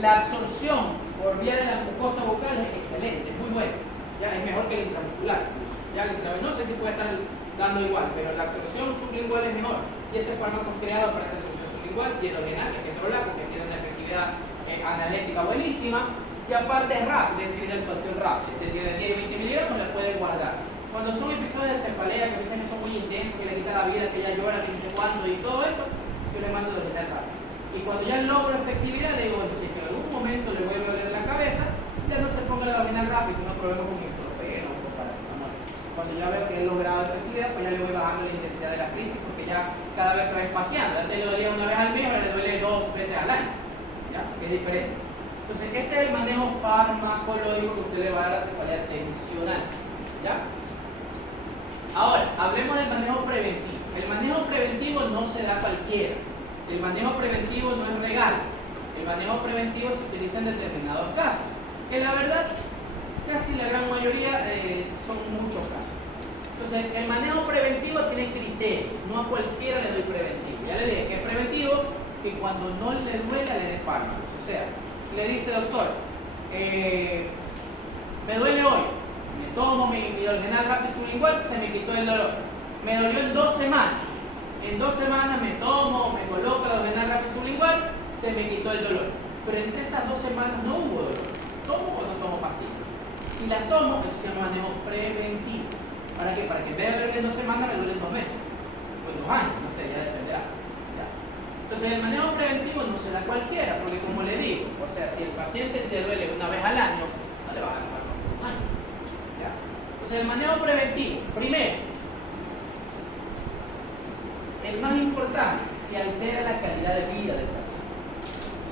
La absorción por vía de la mucosa bucal es excelente, es muy buena. Ya, es mejor que el intramuscular. Ya el intravenoso sí puede estar dando igual, pero la absorción sublingual es mejor. Y ese fármaco es creado para esa absorción sublingual, y el Dolgenal, que es ketorolaco, que tiene una efectividad analésica buenísima. Y aparte es rápido, es decir, de actuación rápida. Usted tiene 10 y 20 miligramos, la puede guardar. Cuando son episodios de cefalea que a veces son muy intensos, que le quita la vida, que ella llora, que dice cuándo y todo eso, yo le mando Dolgenal rápido. Y cuando ya logro efectividad, le digo, bueno, si en algún momento le vuelve a doler la cabeza, ya no se ponga la Dolgenal rápido, sino probemos con ibuprofeno o con paracetamol. Cuando ya veo que he logrado efectividad, pues ya le voy bajando la intensidad de la crisis, porque ya cada vez se va espaciando. Antes le dolía una vez al mes, ahora le duele 2 veces al año. ¿Ya? Que es diferente. Entonces, este es el manejo farmacológico que usted le va a dar a la cefalea tensional. ¿Ya? Ahora, hablemos del manejo preventivo. El manejo preventivo no se da cualquiera. el manejo preventivo no es regalo. El manejo preventivo se utiliza en determinados casos, que la verdad, casi la gran mayoría son muchos casos. Entonces, el manejo preventivo tiene criterios, no a cualquiera le doy preventivo. Ya le dije que es preventivo, que cuando no le duela le dé fármacos. O sea, le dice, doctor, me duele hoy, me tomo mi Dolgenal rápido sublingual, se me quitó el dolor. Me dolió en 2 semanas. En 2 semanas me tomo, me coloco el Dolgenal rápido sublingual, se me quitó el dolor. Pero entre esas 2 semanas no hubo dolor. ¿Tomo o no tomo pastillas? Si las tomo, eso se llama manejo preventivo. ¿Para qué? Para que en vez de doler en 2 semanas, me duele en 2 meses. O en 2 años, no sé, ya dependerá. Ya. Entonces, el manejo preventivo no se da cualquiera, porque como le digo, o sea, si el paciente le duele una vez al año, no le va a dar fármaco por un año. Ya. Entonces, el manejo preventivo, primero, el más importante, si altera la calidad de vida del paciente.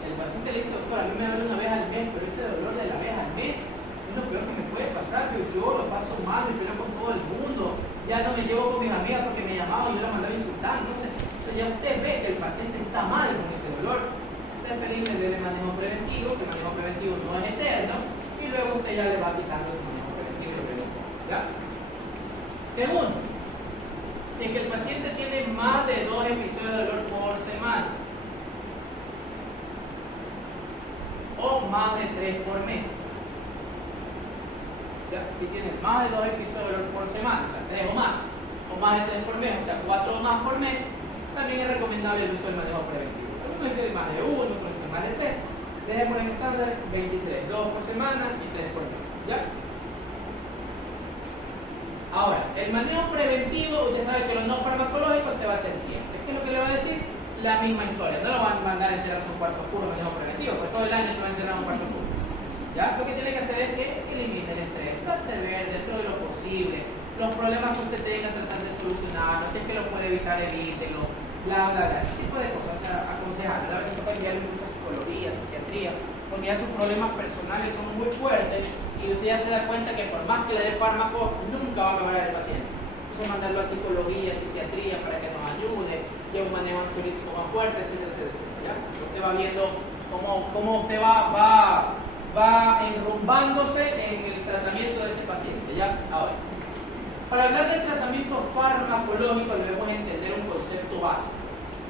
El paciente le dice, doctor, a mí me duele una vez al mes, pero ese dolor de la vez al mes es lo peor que me puede pasar. Yo lo paso mal, me peleo con todo el mundo, ya no me llevo con mis amigas porque me llamaban y yo la mandaba a insultar. Entonces ya usted ve que el paciente está mal con ese dolor. Preferible de manejo preventivo, que el manejo preventivo no es eterno, y luego usted ya le va aplicando ese manejo preventivo. ¿Ya? Segundo, si es que el paciente tiene más de 2 episodios de dolor por semana, o más de 3 por mes. ¿Ya? Si tiene más de 2 episodios de dolor por semana, o sea, 3 o más de 3 por mes, o sea, 4 o más por mes, también es recomendable el uso del manejo preventivo. Algunos dicen más de 1, otros dicen más de 3. Dejemos en estándar 23, 2 por semana y 3 por mes. ¿Ya? Ahora, el manejo preventivo, usted sabe que lo no farmacológico se va a hacer siempre. ¿Qué es lo que le va a decir? La misma historia. No lo van a mandar a encerrar en un cuarto oscuro manejo preventivo, porque todo el año se va a encerrar en un cuarto oscuro. ¿Ya? Lo que tiene que hacer es que elimine el estrés, trate de ver dentro de lo posible los problemas que usted tenga, tratar de solucionarlos. Si es que lo puede evitar, evítelo, bla, bla, bla. Ese tipo de cosas, o sea, aconsejarlo. A veces toca enviarlo incluso a psicología, psiquiatría, porque ya sus problemas personales son muy fuertes y usted ya se da cuenta que por más que le dé fármaco, nunca va a mejorar el paciente. Entonces mandarlo a psicología, psiquiatría para que nos ayude, lleve un manejo ansiolítico más fuerte, etcétera, etcétera. ¿Ya? Usted va viendo cómo usted va enrumbándose en el tratamiento de ese paciente. ¿Ya? Ahora, para hablar del tratamiento farmacológico debemos entender un concepto básico.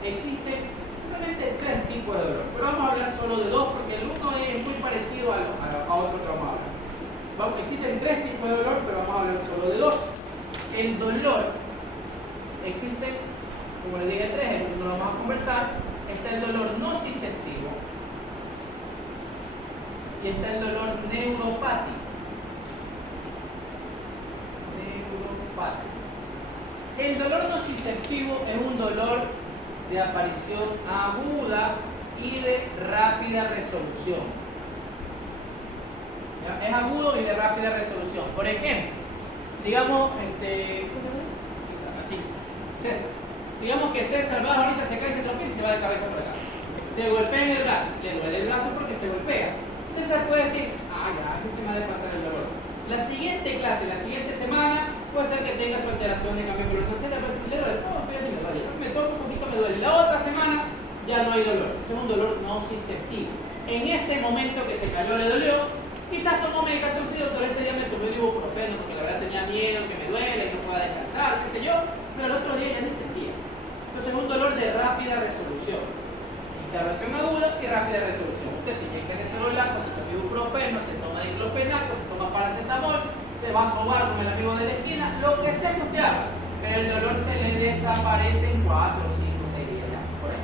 Existen simplemente 3 tipos de dolor, pero vamos a hablar solo de 2 porque el uno es muy parecido a otro que vamos a hablar. Existen 3 tipos de dolor, pero vamos a hablar solo de 2. El dolor, existe, como le dije, 3, el uno lo vamos a conversar. Está el dolor nociceptivo y está el dolor neuropático. El dolor nociceptivo es un dolor de aparición aguda y de rápida resolución. ¿Ya? Es agudo y de rápida resolución. Por ejemplo, digamos, César. Digamos que César va ahorita, se cae, se tropieza y se va de cabeza por acá. Se golpea en el brazo, le duele el brazo porque se golpea. César puede decir, ya, que se me ha de pasar el dolor. La siguiente clase, la siguiente semana, puede ser que tenga su alteración de cambio de velocidad, etcétera, pero si le duele, me duele. Me toco un poquito, me duele. La otra semana ya no hay dolor. Ese es un dolor nociceptivo. En ese momento que se cayó le dolió, quizás tomó medicación, sí, doctor, ese día me tomé el ibuprofeno porque la verdad tenía miedo que me duele, que no pueda descansar, qué sé yo, pero el otro día ya ni sentía. Entonces es un dolor de rápida resolución. Inflamación aguda y rápida resolución. Usted se inyecta ketorolaco, se toma ibuprofeno, se toma diclofenaco, se toma paracetamol, se va a sobar con el amigo de la esquina, lo que sea que usted haga, pero el dolor se le desaparece en 4, 5, 6 días ya, por ahí.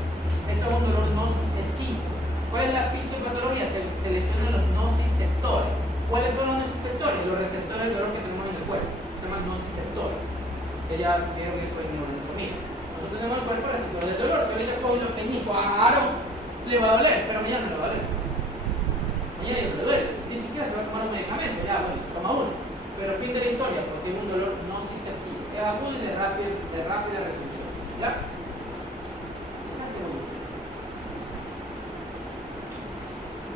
Eso es un dolor nociceptivo. ¿Cuál es la fisiopatología? Se lesionan los nociceptores. ¿Cuáles son los nociceptores? Los receptores del dolor que tenemos en el cuerpo. Se llaman nociceptores. Que ya vieron que eso es neuroanatomía. Nosotros tenemos el cuerpo receptores del dolor. Si ahorita cojo los peñicos a Aaron, le va a doler, pero mañana no le va a doler. Mañana no le duele. Ni siquiera se va a tomar un medicamento, ya, bueno, se toma uno. Pero fin de la historia, porque es un dolor nociceptivo. Es agudo y de rápida resolución. ¿Ya?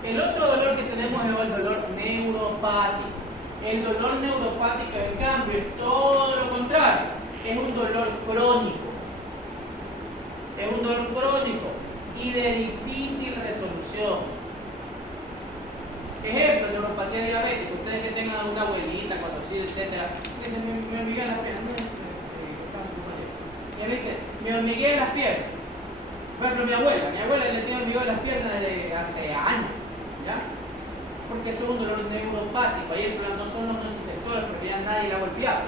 El otro dolor que tenemos es el dolor neuropático. El dolor neuropático, en cambio, es todo lo contrario. Es un dolor crónico. Es un dolor crónico. y de difícil resolución. Ejemplo, neuropatía diabética. Ustedes que tengan alguna abuelita, conocida, etc. Dicen, me hormiguean las piernas. Y me dice, me hormiguean las piernas. Por ejemplo, mi abuela le tiene hormigueo en las piernas desde hace años. ¿Ya? Porque eso es un dolor neuropático. Ahí el problema no son los nociceptores, porque ya nadie la ha golpeado.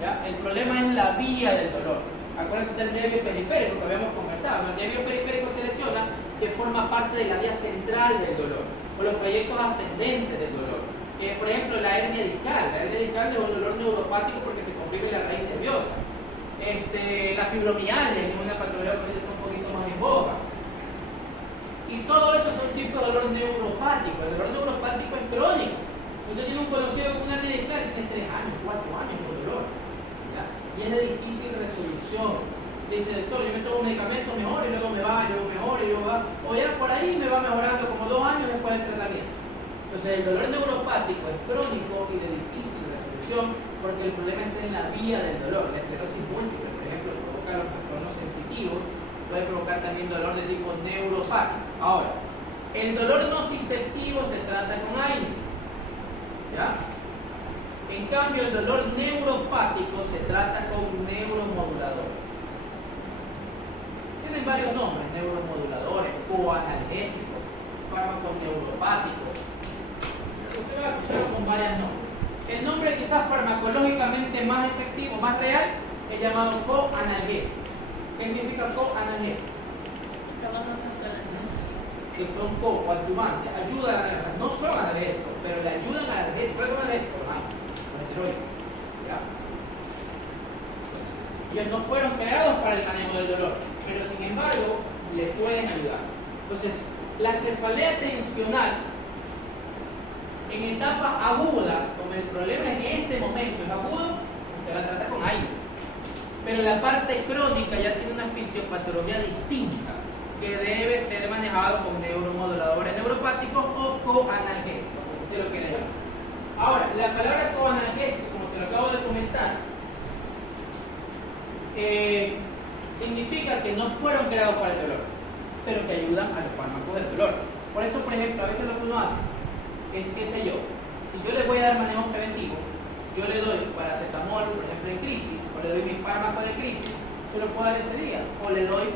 ¿Ya? El problema es la vía del dolor. Acuérdense del nervio periférico que habíamos conversado. El nervio periférico se lesiona, que forma parte de la vía central del dolor, o los trayectos ascendentes del dolor. Por ejemplo, la hernia discal. La hernia discal es un dolor neuropático porque se comprime la raíz nerviosa. La fibromialgia, que es una patología que está un poquito más en boga. Y todo eso son tipos de dolor neuropático. El dolor neuropático es crónico. Si usted tiene un conocido con una hernia discal, tiene 3 años, 4 años con dolor. ¿Ya? Y es de difícil resolución. Dice, doctor, yo me tomo un medicamento mejor y luego me va, luego mejor y luego va. O ya por ahí me va mejorando como 2 años después del tratamiento. Entonces el dolor neuropático es crónico y de difícil resolución porque el problema está en la vía del dolor. La esclerosis múltiple, por ejemplo, provoca los trastornos sensitivos, puede provocar también dolor de tipo neuropático. Ahora, el dolor nociceptivo se trata con AINES. ¿Ya? En cambio, el dolor neuropático se trata con neuromoduladores. Tienen varios nombres: neuromoduladores, coanalgésicos, fármacos neuropáticos. Usted va a escuchar con varios nombres. El nombre quizás farmacológicamente más efectivo, más real, es llamado coanalgésico. ¿Qué significa coanalgésico? Que son coadyuvantes, ayudan a la analgesia. No son analgésicos, pero le ayudan a la analgesia. ¿Cuáles son analgésicos? Los esteroides. ¿Ya? Ellos no fueron creados para el manejo del dolor, pero sin embargo le pueden ayudar. Entonces, la cefalea tensional en etapa aguda, como el problema en este momento es agudo, usted la trata con aire. Pero la parte crónica ya tiene una fisiopatología distinta que debe ser manejado con neuromoduladores neuropáticos o coanalgésicos, como usted lo quiera llamar. Ahora, la palabra coanalgésico, como se lo acabo de comentar, significa que no fueron creados para el dolor, pero que ayudan a los fármacos del dolor. Por eso, por ejemplo, a veces lo que uno hace es, qué sé yo, si yo le voy a dar manejo preventivo, yo le doy paracetamol, por ejemplo, en crisis, o le doy mi fármaco de crisis, se lo puedo dar ese día, o le doy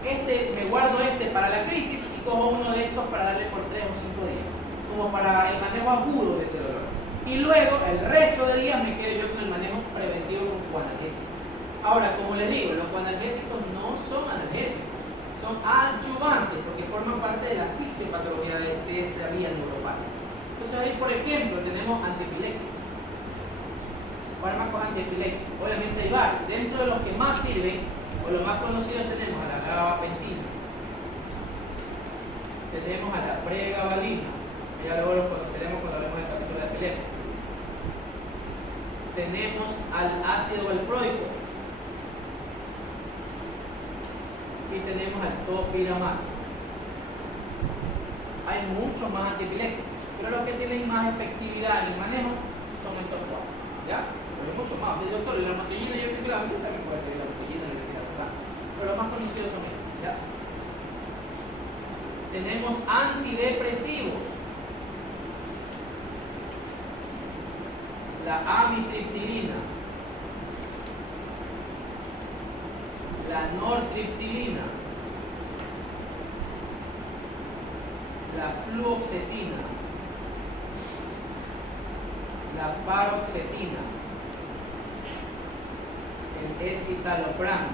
me guardo para la crisis y cojo uno de estos para darle por 3 o 5 días, como para el manejo agudo de ese dolor. Y luego, el resto de días me quedo yo con el manejo preventivo con coanalgésicos. Ahora, como les digo, los coanalgésicos no son analgésicos, son adyuvantes porque forman parte de la fisiopatología de esa vía neuropática. Entonces ahí, por ejemplo, tenemos antiepilépticos, fármacos antiepilépticos. Obviamente hay varios. Dentro de los que más sirven, o los más conocidos, tenemos a la gabapentina, tenemos a la pregabalina, que ya luego los conoceremos cuando hablemos del capítulo de epilepsia. Tenemos al ácido valproico y tenemos al topiramato. Hay muchos más antiepilépticos, pero los que tienen más efectividad en el manejo son estos 4. ¿Ya? Pero hay muchos más. El doctor, la motrillina, yo creo que la también puede ser la motrillina, pero los más conocidos son estos. ¿Ya? Tenemos antidepresivos, la amitriptilina, la nortriptilina, la fluoxetina, la paroxetina, el escitalopram,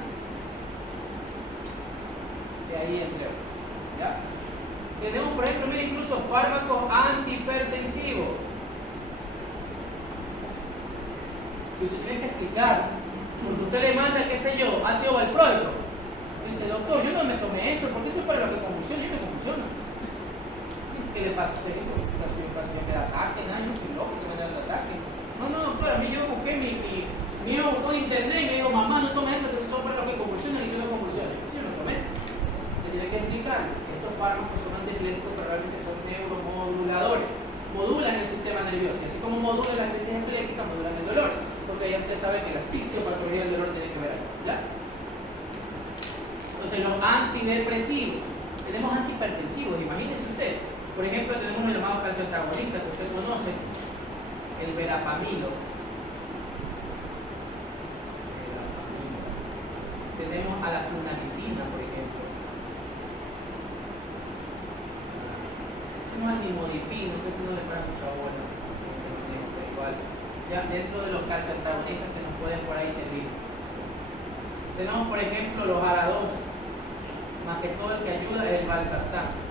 de ahí entre otros. ¿Ya? Tenemos, por ejemplo, mira, incluso fármacos antihipertensivos. Y usted tiene que explicar, porque usted le manda, qué sé yo, ácido valproico. Dice, doctor, yo no me tomé eso, porque eso es para los que convulsionan y me convulsionan. ¿Qué le pasa a usted? Casi me da ataque, no, yo soy loco que me da el ataque. No, doctor, a mí yo busqué mi hijo buscó en internet y me dijo, mamá, no tome eso, que eso son para los que convulsionan y que no convulsionan. Yo no tomé. Le tiene que explicar, estos fármacos son antiepilépticos, pero realmente son neuromoduladores. Modulan el sistema nervioso, y así como modulan las crisis epilépticas, modulan el dolor, porque ya usted sabe que la fisiopatología del dolor tiene que ver algo, ¿ya? Entonces, los antidepresivos, Tenemos antihipertensivos, imagínese usted. Por ejemplo, tenemos los llamados calcioantagonistas que usted conoce, el verapamilo. Tenemos a la flunarizina, por ejemplo. Tenemos al nimodipino, que no le para mucha bola, pero igual. Ya dentro de los calcioantagonistas que nos pueden por ahí servir. Tenemos, por ejemplo, los ARA2, más que todo el que ayuda es el valsartán.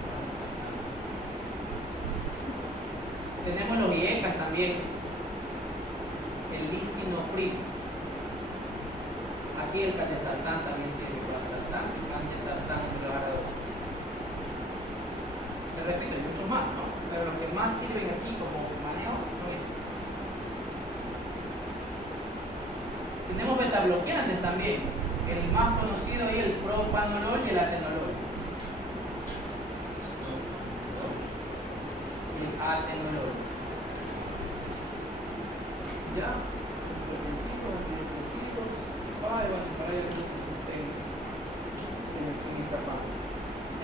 Tenemos los IECAS también, el lisinopril. Aquí el candesartán también sirve, valsartán, candesartán y los ARA2. Le repito, hay muchos más, ¿no? Pero los que más sirven aquí como manejo son estos. Tenemos betabloqueantes también. El más conocido es el propanolol y el atenolol. El atenolol. ¿Ya? Antidepresivos, para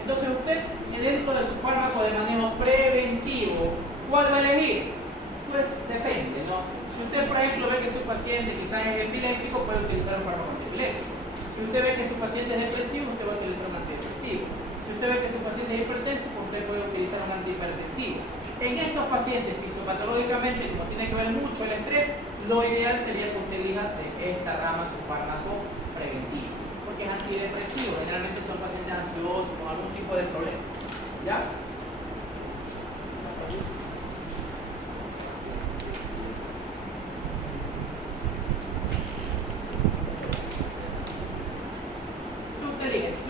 entonces usted, dentro de su fármaco de manejo preventivo, ¿cuál va a elegir? Pues depende, ¿no? Si usted, por ejemplo, ve que su paciente quizás es epiléptico, puede utilizar un fármaco antiepiléptico. Si usted ve que su paciente es depresivo, usted va a utilizar un antidepresivo. Si usted ve que su paciente es hipertenso, pues usted puede utilizar un antihipertensivo. En estos pacientes, fisiopatológicamente, como tiene que ver mucho el estrés, lo ideal sería que usted elija de esta rama su fármaco preventivo. Porque es antidepresivo, generalmente son pacientes ansiosos con algún tipo de problema. ¿Ya?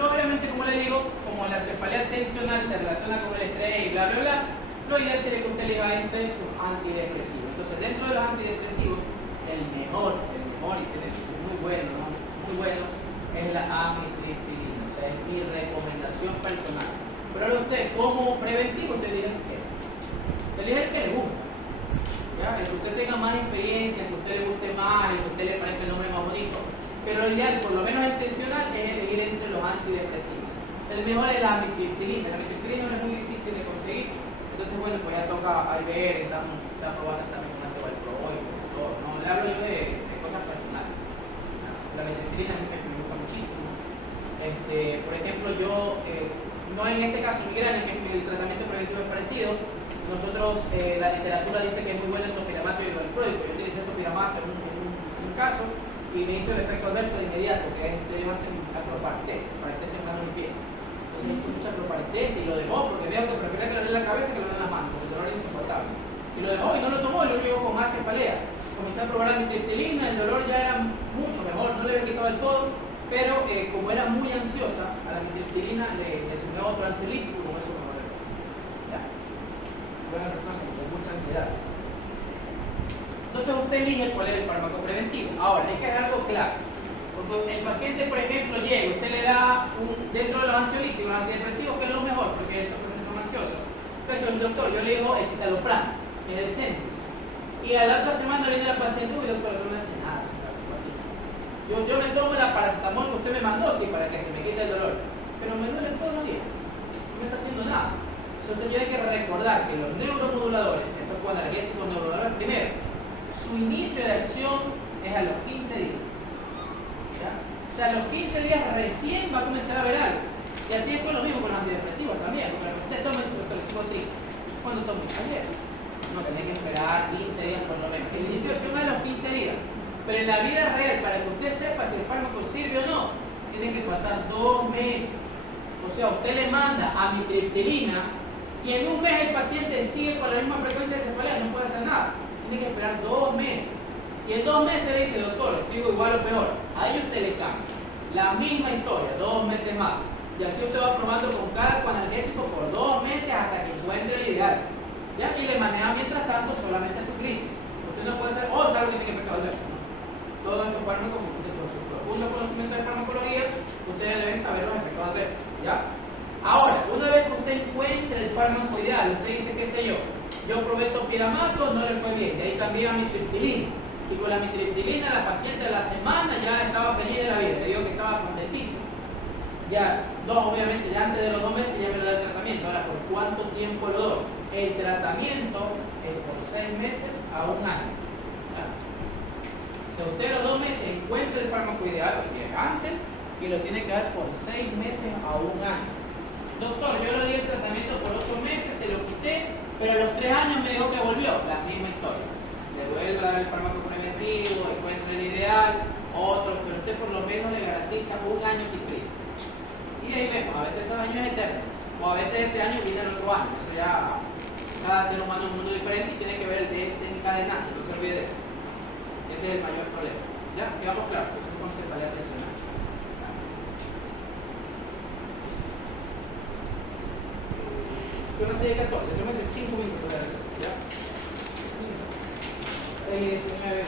Obviamente, como le digo, como la cefalea tensional se relaciona con el estrés y bla bla bla, lo ideal sería que usted elija entre sus antidepresivos. Entonces, dentro de los antidepresivos, el mejor y que es muy bueno, ¿no? Muy bueno, es la amitriptilina. O sea, es mi recomendación personal. Pero ahora usted, como preventivo, usted elige el que. Usted elige el que le gusta. ¿Ya? El que usted tenga más experiencia, el que a usted le guste más, el que a usted le parezca el nombre más bonito. Pero lo ideal, por lo menos intencional, es elegir entre los antidepresivos. El mejor es la amitriptilina. La amitriptilina no es muy difícil de conseguir. Entonces, bueno, pues ya toca ahí ver, está probando también con ácido valproico, todo. No, le hablo yo de cosas personales. La amitriptilina a mí me gusta muchísimo. Por ejemplo, yo, no en este caso migraña, que el tratamiento preventivo es parecido. Nosotros, la literatura dice que es muy bueno el topiramato y el valproico. Yo utilicé el topiramato en un caso y me hizo el efecto adverso de inmediato, que es ellos hacen la propartesia en mano y pies. Entonces hizo mucha propartesia y lo dejó, porque veo que prefiere que lo dé en la cabeza que lo dé en las manos, porque el dolor es insoportable. Y lo dejó y no lo tomó, y lo llegó con acefalea. Comencé a probar la amitriptilina, el dolor ya era mucho mejor, no le había quitado del todo, pero como era muy ansiosa, a la amitriptilina le asignó otro ansiolítico y con eso mejor le pasó. ¿Ya? Buena persona con mucha ansiedad. Entonces usted elige cuál es el fármaco preventivo. Ahora, hay que dejar algo claro. Porque el paciente, por ejemplo, llega, usted le da dentro de los ansiolíticos, antidepresivos, que es lo mejor, porque estos pacientes son ansiosos. Entonces el doctor, yo le digo escitalopram, que es el Centus. Y a la otra semana viene el paciente, uy doctor, no me hace nada. Yo me tomo la paracetamol que usted me mandó, sí, para que se me quite el dolor. Pero me duele todos los días. No me está haciendo nada. Entonces usted tiene que recordar que los neuromoduladores, estos analgésicos neuromoduladores, primero, su inicio de acción es a los 15 días. ¿Ya? O sea, a los 15 días recién va a comenzar a ver algo. Y así es con lo mismo con los antidepresivos también. Porque el paciente toma el doctor triste. ¿Cuándo toma? Ayer. No, tenés que esperar 15 días por lo menos. El inicio de acción es a los 15 días. Pero en la vida real, para que usted sepa si el fármaco sirve o no, tiene que pasar 2 meses. O sea, usted le manda amitriptilina. Si en un mes el paciente sigue con la misma frecuencia de cefalea, no puede hacer nada. Tiene que esperar 2 meses. Si en 2 meses le dice, doctor, digo igual o peor, ahí usted le cambia. La misma historia, 2 meses más. Y así usted va probando con cada analgésico por 2 meses hasta que encuentre el ideal. ¿Ya? Y le maneja mientras tanto solamente su crisis. Usted no puede hacer, es algo que tiene efecto adverso, ¿no? Todos estos fármacos, por su profundo conocimiento de farmacología, ustedes deben saber los efectos adversos. ¿Ya? Ahora, una vez que usted encuentre el fármaco ideal, usted dice, qué sé yo probé topiramato, no le fue bien, de ahí cambié a amitriptilina. Y con la amitriptilina la paciente a la semana ya estaba feliz de la vida, le digo que estaba contentísima. Ya, obviamente, ya antes de los 2 meses ya me lo da el tratamiento. Ahora, ¿por cuánto tiempo lo doy? El tratamiento es por 6 meses a 1 año. ¿Ya? Si usted a los 2 meses encuentra el fármaco ideal, o si es antes, y lo tiene que dar por 6 meses a 1 año. Doctor, yo le di el tratamiento por 8 meses, se lo quité, pero a los 3 años me dijo que volvió. La misma historia. Le vuelve a dar el fármaco preventivo, encuentra el ideal, otro, pero usted por lo menos le garantiza 1 año sin crisis. Y ahí vemos, a veces esos años es eterno, o a veces ese año viene el otro año. Eso ya, cada ser humano es un mundo diferente y tiene que ver el desencadenante, no se olvide de eso. Ese es el mayor problema. ¿Ya? Quedamos claros, que es un concefalía tensional. Fue una serie de 14, yo me hace 5 minutos de receso, ¿ya? 6, 19.